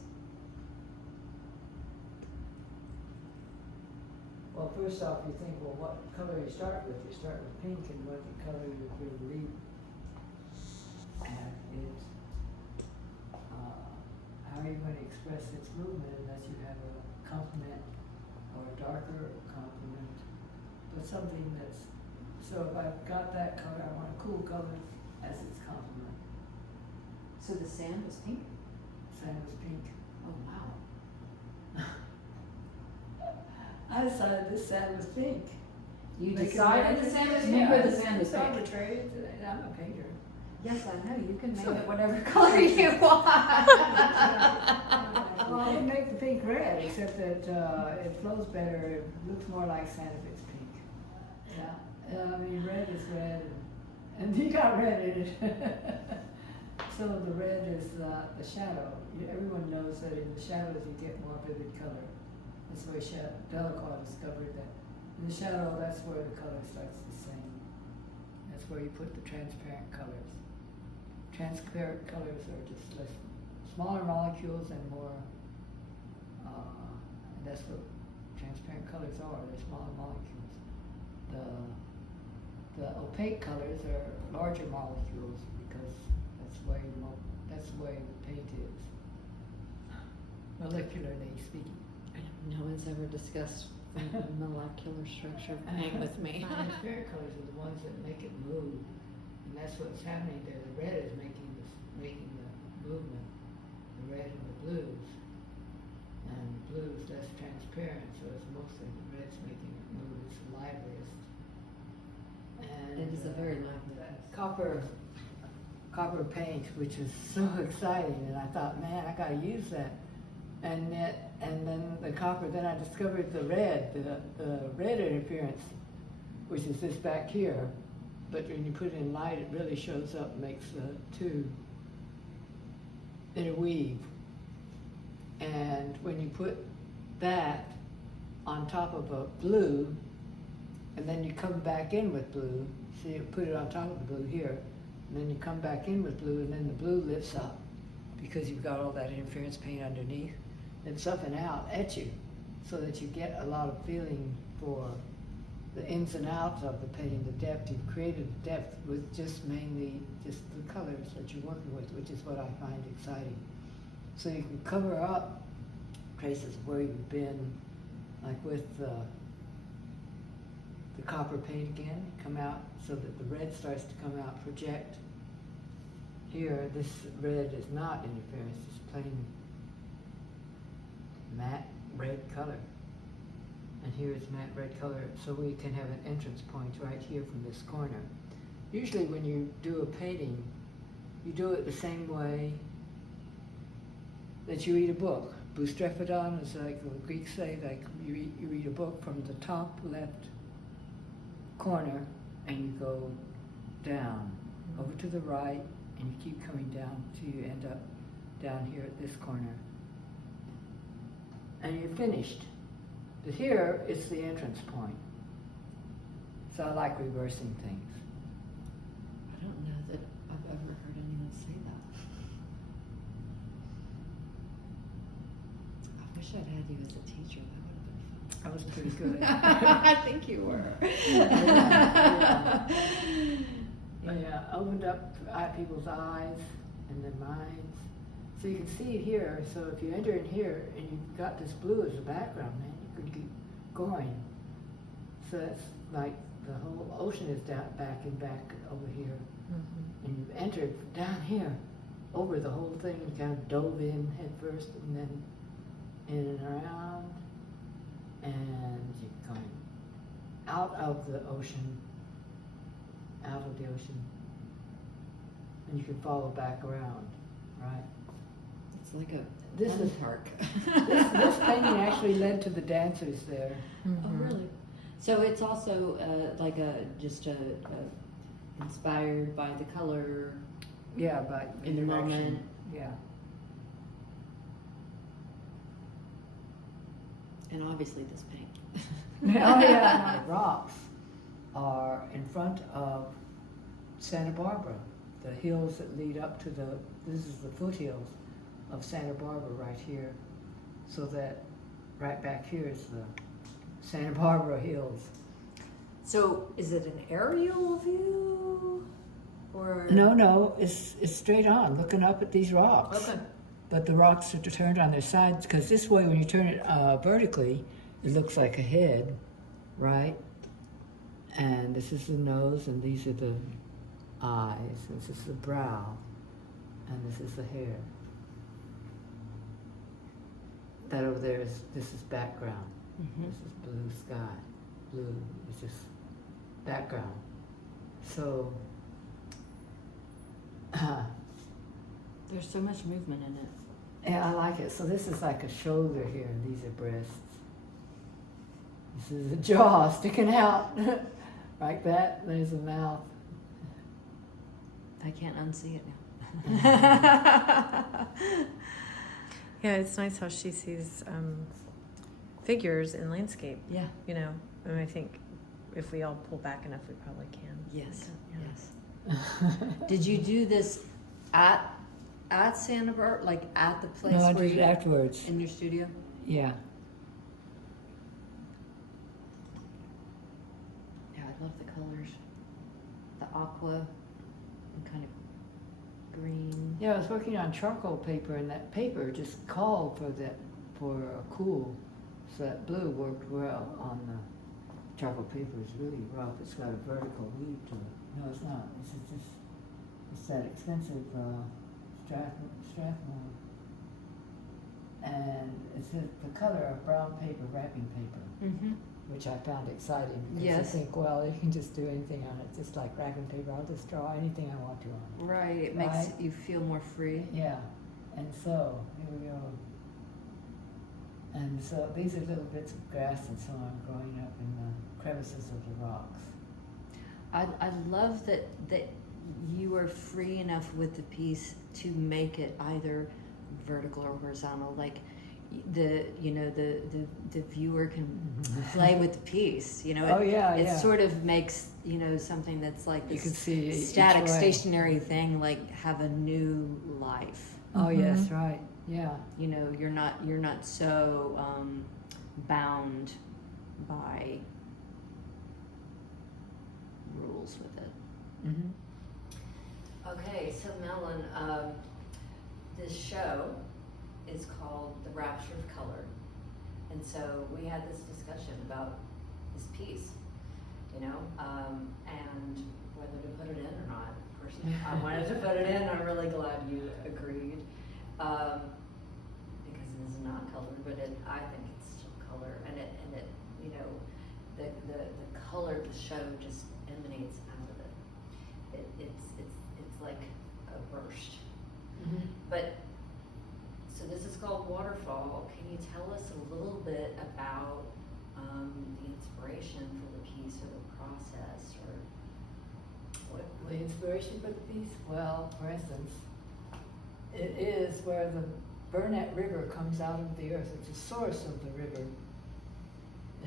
Well, first off, you think, well, what color you start with? You start with pink, and what color you're going to leave. And it's, how are you going to express its movement unless you have a complement or a darker complement, but something that's, so if I've got that color, I want a cool color as its complement. So the sand was pink? Sand was pink. Oh wow. I decided this sand was pink. You Make it decided red. the sand was Yeah, pink or the it's sand was pink? arbitrary. I'm a painter. Yes, I know, you can make it whatever color you want. Well, I would make the pink red, except that it flows better. It looks more like sand if it's pink. Yeah, I mean, red is red, and you got red in it. So the red is the shadow. Everyone knows that in the shadows you get more vivid color. That's the way Delacroix discovered that. In the shadow, that's where the color starts to sing. That's where you put the transparent colors. Transparent colors are just less, smaller molecules and more, and that's what transparent colors are, they're smaller molecules. The opaque colors are larger molecules because that's the way the paint is, molecularly speaking. No one's ever discussed the molecular structure of paint with me. Transparent colors are the ones that make it move, and that's what's happening there. The red is making the movement, the red and the blues, and the blue is less transparent, so it's mostly the red's making it move. It's the liveliest. And It is a very lively that copper paint, which is so exciting, and I thought, man, I gotta use that. And then the copper, then I discovered the red interference, which is this back here, but when you put it in light, it really shows up and makes the two interweave. And when you put that on top of a blue, and then you come back in with blue, so you put it on top of the blue here, and then you come back in with blue, and then the blue lifts up because you've got all that interference paint underneath. It's up and out at you, so that you get a lot of feeling for the ins and outs of the painting, the depth. You've created depth with just mainly just the colors that you're working with, which is what I find exciting. So you can cover up traces of where you've been, like with the copper paint again, come out so that the red starts to come out, project. Here, this red is not interference, it's plain matte red color. and here is matte red color, so we can have an entrance point right here from this corner. Usually when you do a painting, you do it the same way that you read a book. Boustrephedon is like the Greeks say, like you read a book from the top left corner and you go down, over to the right, and you keep coming down till you end up down here at this corner. And you're finished. But here, it's the entrance point. So I like reversing things. I don't know that I've ever heard anyone say that. I wish I'd had you as a teacher. That would have been fun. I was pretty good. I think you were. Yeah, opened up people's eyes and their minds. So you can see it here. So if you enter in here and you've got this blue as a background, man, you could keep going. So that's like the whole ocean is down, back and back over here. Mm-hmm. And you've entered down here over the whole thing and kind of dove in head first and then in and around. And you're going out of the ocean, out of the ocean. And you can follow back around, right? It's like a This fun is- park. This painting actually led to the dancers there. Oh, really? So it's also like inspired by the color Yeah, but in the direction. moment. Yeah. And obviously this paint. Oh yeah, the rocks are in front of Santa Barbara, the hills that lead up to this is the foothills of Santa Barbara right here. So that right back here is the Santa Barbara hills. So is it an aerial view or? No, it's straight on, looking up at these rocks. Okay. But the rocks are turned on their sides, because this way, when you turn it vertically, it looks like a head, right? And this is the nose, and these are the eyes, and this is the brow, and this is the hair. That over there this is background. Mm-hmm. This is blue sky. Blue is just background. So, There's so much movement in it. yeah, I like it. So this is like a shoulder here, and these are breasts. This is a jaw sticking out like that. There's a mouth. I can't unsee it now. Yeah, it's nice how she sees figures in landscape. Yeah. You know, and I think if we all pull back enough, we probably can. Yes. Yeah. Yes. Did you do this at Santa Barbara, like at the place No, I where did it you afterwards. in your studio? Yeah. Yeah, I love the colors. The aqua and kind of green. Yeah, I was working on charcoal paper, and that paper just called for a cool. So that blue worked well on the charcoal paper. It's really rough. It's got a vertical weave to it. No, it's not. It's that expensive Strathmore. And it's the color of brown paper, wrapping paper, Mm-hmm. which I found exciting because Yes. I think, well, you can just do anything on it, just like wrapping paper. I'll just draw anything I want to on it. Right. It makes Right. you feel more free. Yeah, and so here we go. And so these are little bits of grass and so on growing up in the crevices of the rocks. I love that you are free enough with the piece to make it either vertical or horizontal. Like the viewer can play with the piece. You know, Oh, yeah, it yeah. sort of makes something that's like You this can see each static, way. stationary thing like have a new life. Oh yes, right. Yeah. You know, you're not so bound by rules with it. Mm-hmm. Okay, so Madelon, this show is called The Rapture of Color. And so we had this discussion about this piece, and whether to put it in or not. Of course, I wanted to put it in. I'm really glad you agreed. Because it is not colored, but I think it's still color, and it you know, the color of the show just emanates out of it. It's like a burst. Mm-hmm. But, so this is called Waterfall. Can you tell us a little bit about the inspiration for the piece or the process, or what? The inspiration for the piece? Well, for instance, it is where the Burnett River comes out of the earth. It's the source of the river.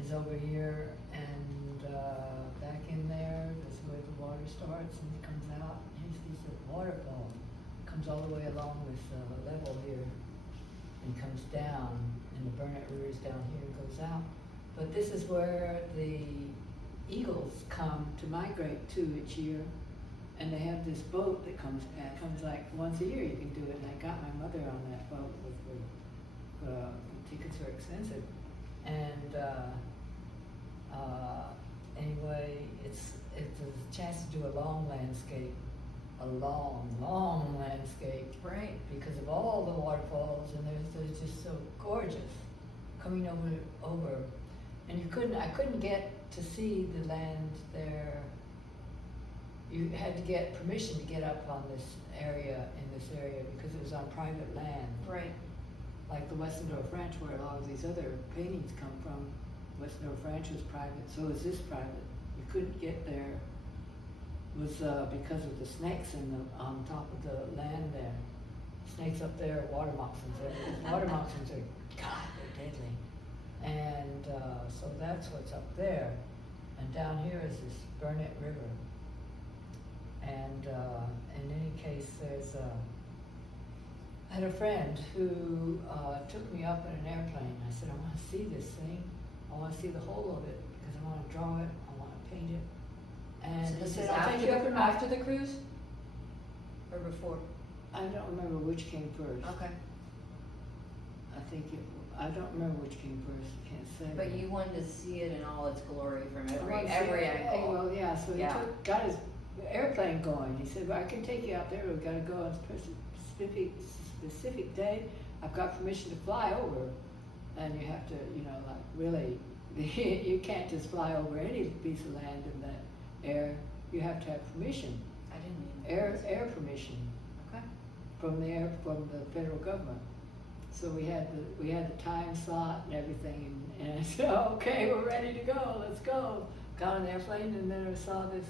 Is over here, and back in there, that's where the water starts, and it comes out. Here's a waterfall. It comes all the way along this level here, and comes down, and the Burnett River is down here and goes out. But this is where the eagles come to migrate to each year, and they have this boat that comes like once a year. You can do it, and I got my mother on that boat. The tickets are expensive, and anyway, it's a chance to do a long landscape, landscape, Right. because of all the waterfalls, and they're just so gorgeous coming over, and I couldn't get to see the land there. You had to get permission to get up on this area, because it was on private land. Right. Like the Westendorf Ranch, where a lot of these other paintings come from. Westendorf Ranch was private, so is this private. You couldn't get there. It was because of the snakes on top of the land there. Snakes up there, water moccasins. Water moccasins are, God, they're deadly. And so that's what's up there. And down here is this Burnett River. And in any case, I had a friend who took me up in an airplane. I said, I want to see this thing. I want to see the whole of it, because I want to draw it, I want to paint it. And So he this said, is I'll take you up in my... after the cruise? Or before? I don't remember which came first. Okay. I don't remember which came first, I can't say. But you wanted to see it in all its glory from I every wanted to see it. angle. Well, yeah, so he Yeah. got his airplane going. He said, well, I can take you out there, we've got to go on a specific day. I've got permission to fly over. And you have to, really, you can't just fly over any piece of land in that air. You have to have permission, I didn't even. air permission. Okay. From the federal government. So we had the time slot and everything, and I said, okay, we're ready to go, let's go. Got on the airplane, and then I saw this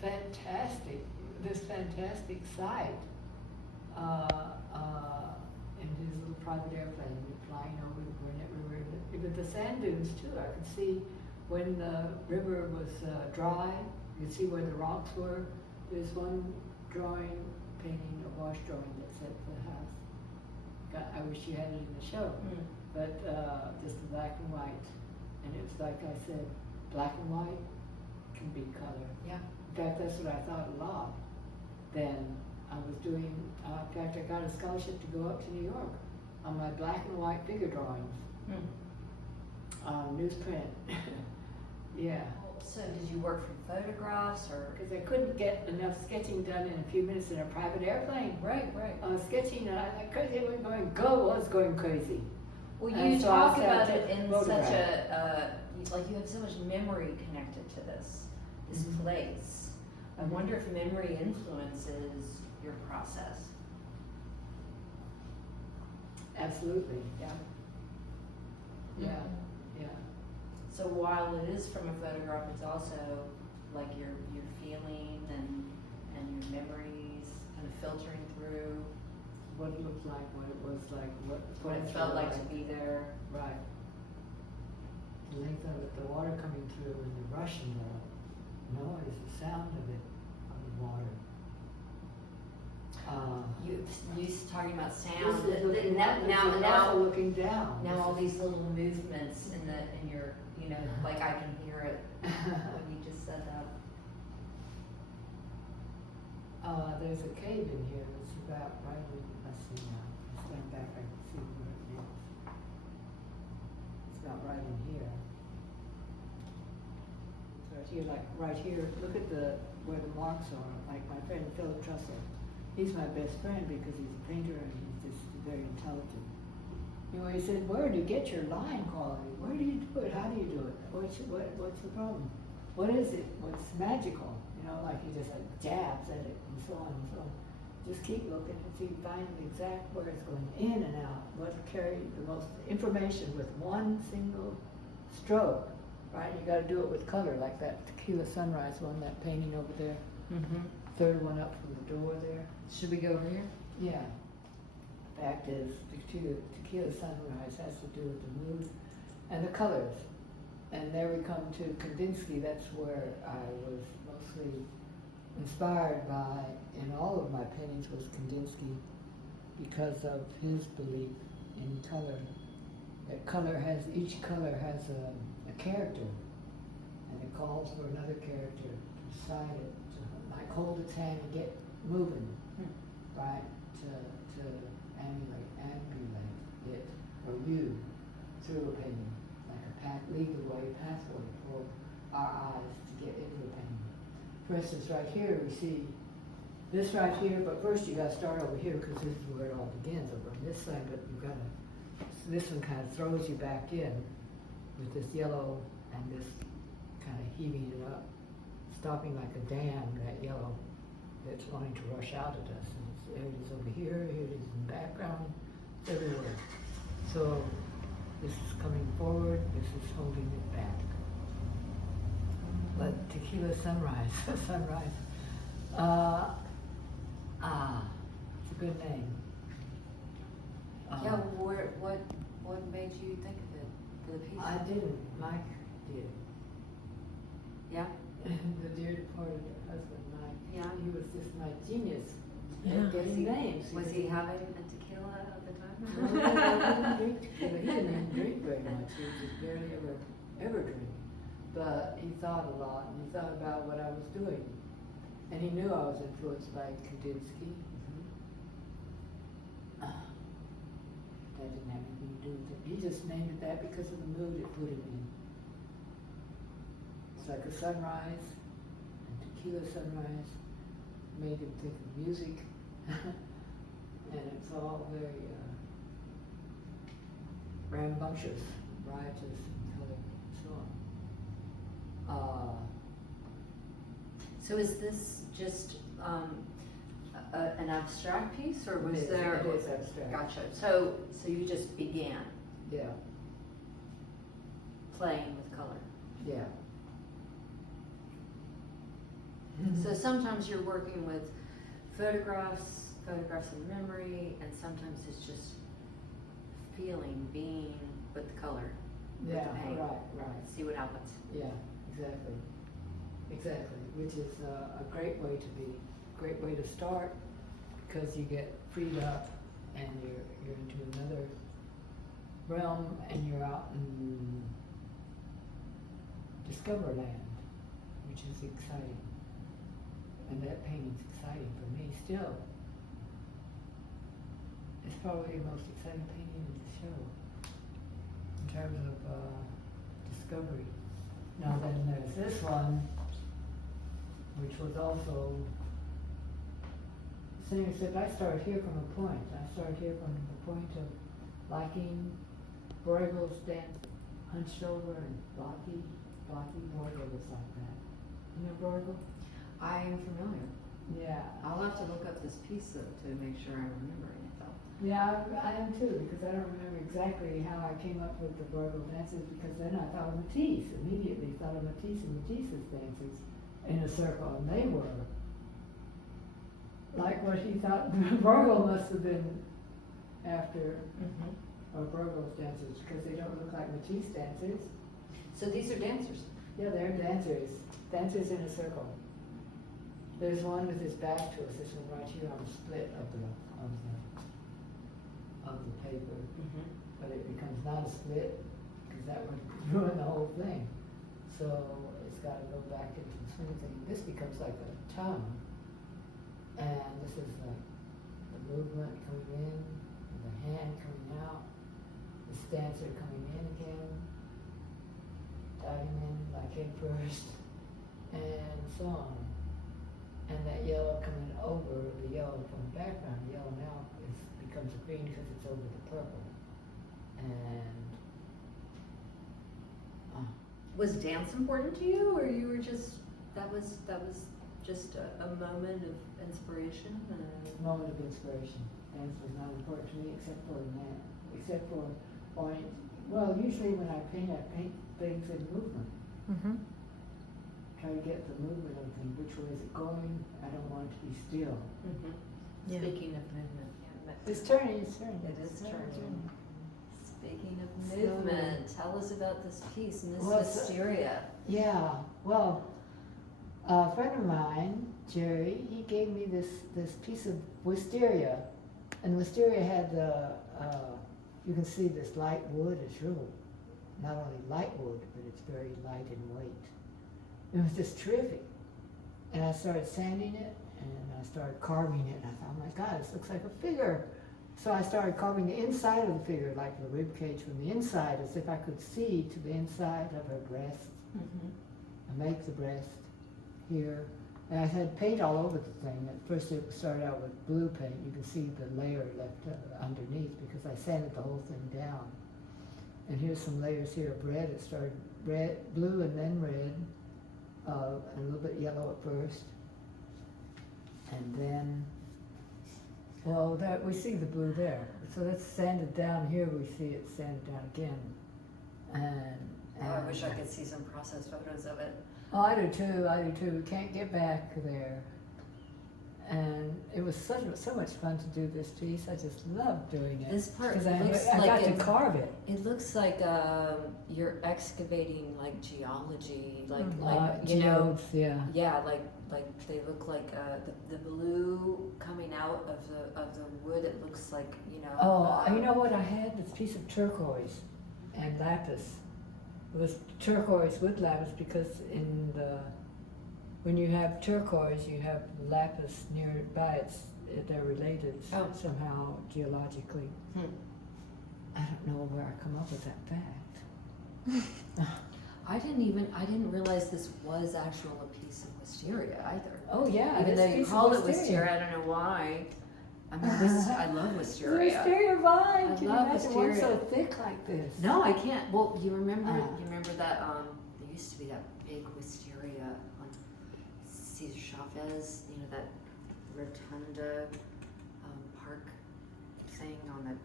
fantastic sight in his little private airplane flying over the Burnett River. But the sand dunes too, I could see when the river was dry, you could see where the rocks were. There's one painting, a wash drawing that said for the house. I wish you had it in the show, but just the black and white. And it was like I said, black and white can be color. Yeah. In fact, that's what I thought a lot. Then I was doing, in fact, I got a scholarship to go up to New York on my black and white figure drawings. Newsprint. Yeah. So did you work from photographs or? Because I couldn't get enough sketching done in a few minutes in a private airplane. Right. Sketching, and I crazy, I was going crazy. Well, And you so I talk said, about "Take it in photograph." such a, like you have so much memory connected to this Mhm. place. I Mhm. wonder if memory influences your process. Absolutely. Yeah. Yeah. So while it is from a photograph, it's also like your feeling and your memories kind of filtering through What it looked like, what it was like, what it felt like to be there. Right. The length of it, the water coming through, and the rush and the noise, the sound of it, of the water. You talking about sound. This is looking, now this is also looking down. Now This all is- these little movements in your, like I can hear it when you just said that. There's a cave in here that's about right in, let's see now, I stand back, I can see where it is. It's about right in here. It's right here, like right here, look at where the marks are, like my friend Philip Trussell. He's my best friend because he's a painter and he's just very intelligent. You know, he said, where do you get your line quality? Where do you do it? How do you do it? What's the problem? What is it? What's magical? You know, like he just like jabs at it and so on and so on. Just keep looking until you find the exact where it's going in and out, what to carry the most information with one single stroke, right? You got to do it with color, like that Tequila Sunrise one, that painting over there. Mm-hmm. Third one up from the door there. Should we go over here? Yeah. The fact is, Tequila Sunrise has to do with the mood and the colors. And there we come to Kandinsky. That's where I was mostly inspired by, in all of my paintings, was Kandinsky, because of his belief in color. That each color has a character, and it calls for another character beside it, to like hold its hand and get moving, right? To ambulate it, or you, through a painting, like lead the way, pathway for our eyes to get into a painting. For instance, right here we see this right here, but first you got to start over here because this is where it all begins, over on this side. But you got to, this one kind of throws you back in with this yellow and this kind of heaving it up, stopping like a dam. That yellow that's wanting to rush out at us. And here it is over here. Here it is in the background. It's everywhere. So this is coming forward. This is holding it back. But Tequila Sunrise, Sunrise. It's a good name. Yeah, what made you think of it for the piece? I didn't. Mike did. Yeah? The dear departed husband, Mike. Yeah. He was just my genius Yeah. at getting names. Was he having a tequila at the time? No, he didn't drink tequila. He didn't even drink very much. He just barely ever drink. But he thought a lot, and he thought about what I was doing. And he knew I was influenced by Kandinsky. That didn't have anything to do with it. He just named it that because of the mood it put him in. It's like a sunrise, and Tequila Sunrise made him think of music. And it's all very rambunctious, riotous, and color, and so on. So is this just an abstract piece, or was there? It is abstract. Gotcha. So you just began Yeah, playing with color. yeah. So sometimes you're working with photographs in memory, and sometimes it's just feeling, being with the color. With Yeah, the paint. right. See what happens. Yeah, exactly. Which is a great way to be, great way to start, because you get freed up and you're into another realm, and you're out in Discover Land, which is exciting. And that painting's exciting for me still. It's probably the most exciting painting in the show in terms of discovery. Now then there's this one, which was also same, except I started here from a point. I started here from the point of liking Bruegel's dance, hunched over and blocky. Bruegel was like that. You know Bruegel? I am familiar. Yeah. I'll have to look up this piece to make sure I'm remembering it though. Yeah, I am too, because I don't remember exactly how I came up with the Bruegel dances, because then I thought of Matisse, immediately thought of Matisse and Matisse's dances in a circle, and they were like what he thought Bruegel must have been after, or Bruegel's dancers, because they don't look like Matisse dancers. So these are dancers. Yeah, they're dancers in a circle. There's one with his back to us, this one right here on the split of the paper, but it becomes not a split, because that would ruin the whole thing. So it's got to go back into the swing thing. This becomes like a tongue, and this is like the movement coming in, and the hand coming out, the stancer coming in again, diving in like head first, and so on. And that yellow coming over, the yellow from the background, the yellow now becomes green because it's over the purple. and Was dance important to you, or you were just, that was just a moment of inspiration? moment of inspiration. Dance was not important to me except for that, except for wanting. Well, usually when I paint things in movement. Mm-hmm. Try to get the movement of things. Which way is it going? I don't want it to be still. Mm-hmm. Yeah. Speaking of movement. It's turning. It's turning. It is turning. Speaking of Slowly. movement, tell us about this piece, Miss Well, it's- Wisteria. Yeah. Well, a friend of mine, Jerry, he gave me this piece of wisteria, and wisteria had the. You can see this light wood is real, not only light wood, but it's very light in weight. It was just terrific. And I started sanding it, and I started carving it, and I thought, oh my God, this looks like a figure. So I started carving the inside of the figure, like the rib cage from the inside, as if I could see to the inside of her breast. Mm-hmm. I make the breast here. And I had paint all over the thing. At first it started out with blue paint. You can see the layer left underneath because I sanded the whole thing down. And here's some layers here of red. It started red, blue, and then red, and a little bit yellow at first. And then, well, that we see the blue there. So that's sanded down here. We see it sanded down again. And I wish I could see some process photos of it. Oh, I do too. We can't get back there. And it was so much fun to do this piece. I just loved doing it. This part Because looks I like got to carve it. It looks like you're excavating like geology, like you know, geodes, yeah. yeah, like they look like the blue coming out of the wood. It looks like, you know. Oh, you know what? I had this piece of turquoise and lapis. It was turquoise with lapis because when you have turquoise, you have lapis nearby. They're related somehow geologically. I don't know where I come up with that fact. I didn't realize this was actually a piece of wisteria either. Oh yeah, Even this though you piece of called it wisteria, I don't know why. I mean, I love wisteria. Wisteria vine. Can you love imagine one wisteria. so thick like this? No, I can't. Well, you remember that there used to be that big wisteria on Cesar Chavez, you know, that rotunda park thing on that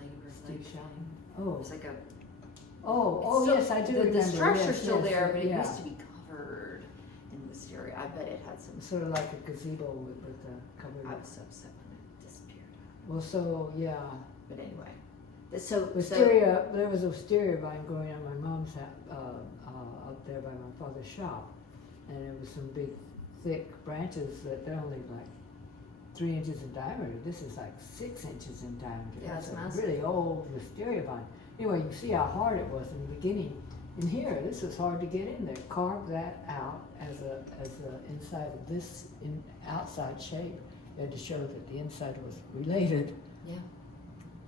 labor Steep lake. shine. It Oh. was like a Oh, still- yes, I do remember. The structure's Yes, still yes, there, but it yeah. used to be covered in wisteria. I bet it had some. Sort of like a gazebo with the covered. I was so upset when it disappeared. Well, so yeah, But anyway, so wisteria. There was a wisteria vine growing on my mom's house, up there by my father's shop, and it was some big, thick branches that they're only like 3 inches in diameter. This is like 6 inches in diameter. Yeah, That's it's a massive. really old wisteria vine. Anyway, you see how hard it was in the beginning. In here, this was hard to get in there. Carve that out as a inside of this outside shape. You had to show that the inside was related. yeah.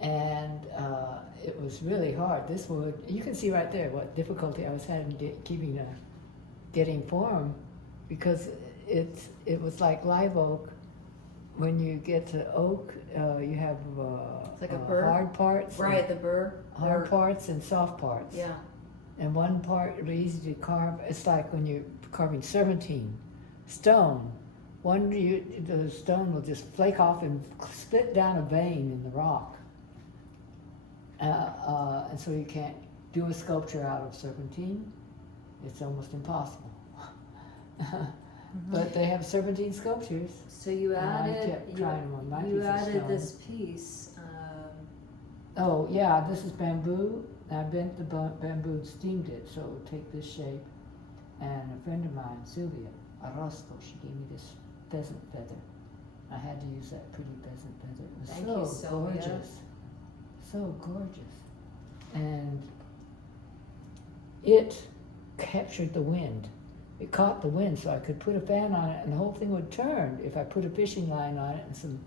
And it was really hard. This wood, you can see right there what difficulty I was having getting form, because it was like live oak. When you get to oak, you have It's like a burr. hard parts, Right, the burr. hard burr. parts and soft parts. Yeah. And one part is easy to carve. It's like when you're carving serpentine, stone. The stone will just flake off and split down a vein in the rock. And so you can't do a sculpture out of serpentine. It's almost impossible. But they have serpentine sculptures. So you And I added kept trying them on my you piece of added stone. this piece. Oh yeah, this is bamboo. I bent the bamboo and steamed it so it would take this shape. And a friend of mine, Sylvia Orozco, she gave me this pheasant feather. I had to use that pretty pheasant feather. It was Thank you, so Sylvia. gorgeous. So gorgeous. And it captured the wind. It caught the wind, so I could put a fan on it and the whole thing would turn if I put a fishing line on it and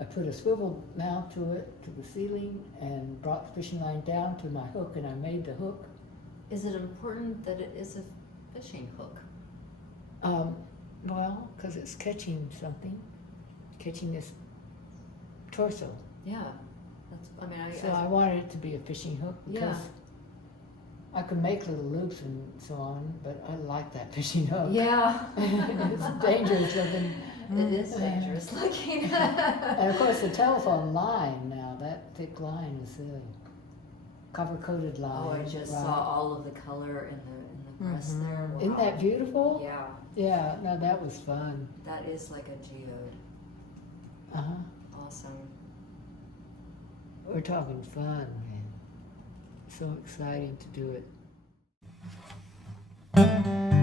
I put a swivel mount to it, to the ceiling, and brought the fishing line down to my hook, and I made the hook. Is it important that it is a fishing hook? Well, because it's catching something, catching this torso. Yeah, That's, I mean, So I wanted it to be a fishing hook because I could make little loops and so on, but I like that fishing hook. yeah. It's dangerous looking. It is dangerous looking. And of course the telephone line now, that thick line is cover coated line. Oh, I just right. saw all of the color in the press there. Wow. Isn't that beautiful? Yeah, Yeah, no, that was fun. that is like a geode. Uh-huh. Awesome. We're talking fun, man. So exciting to do it.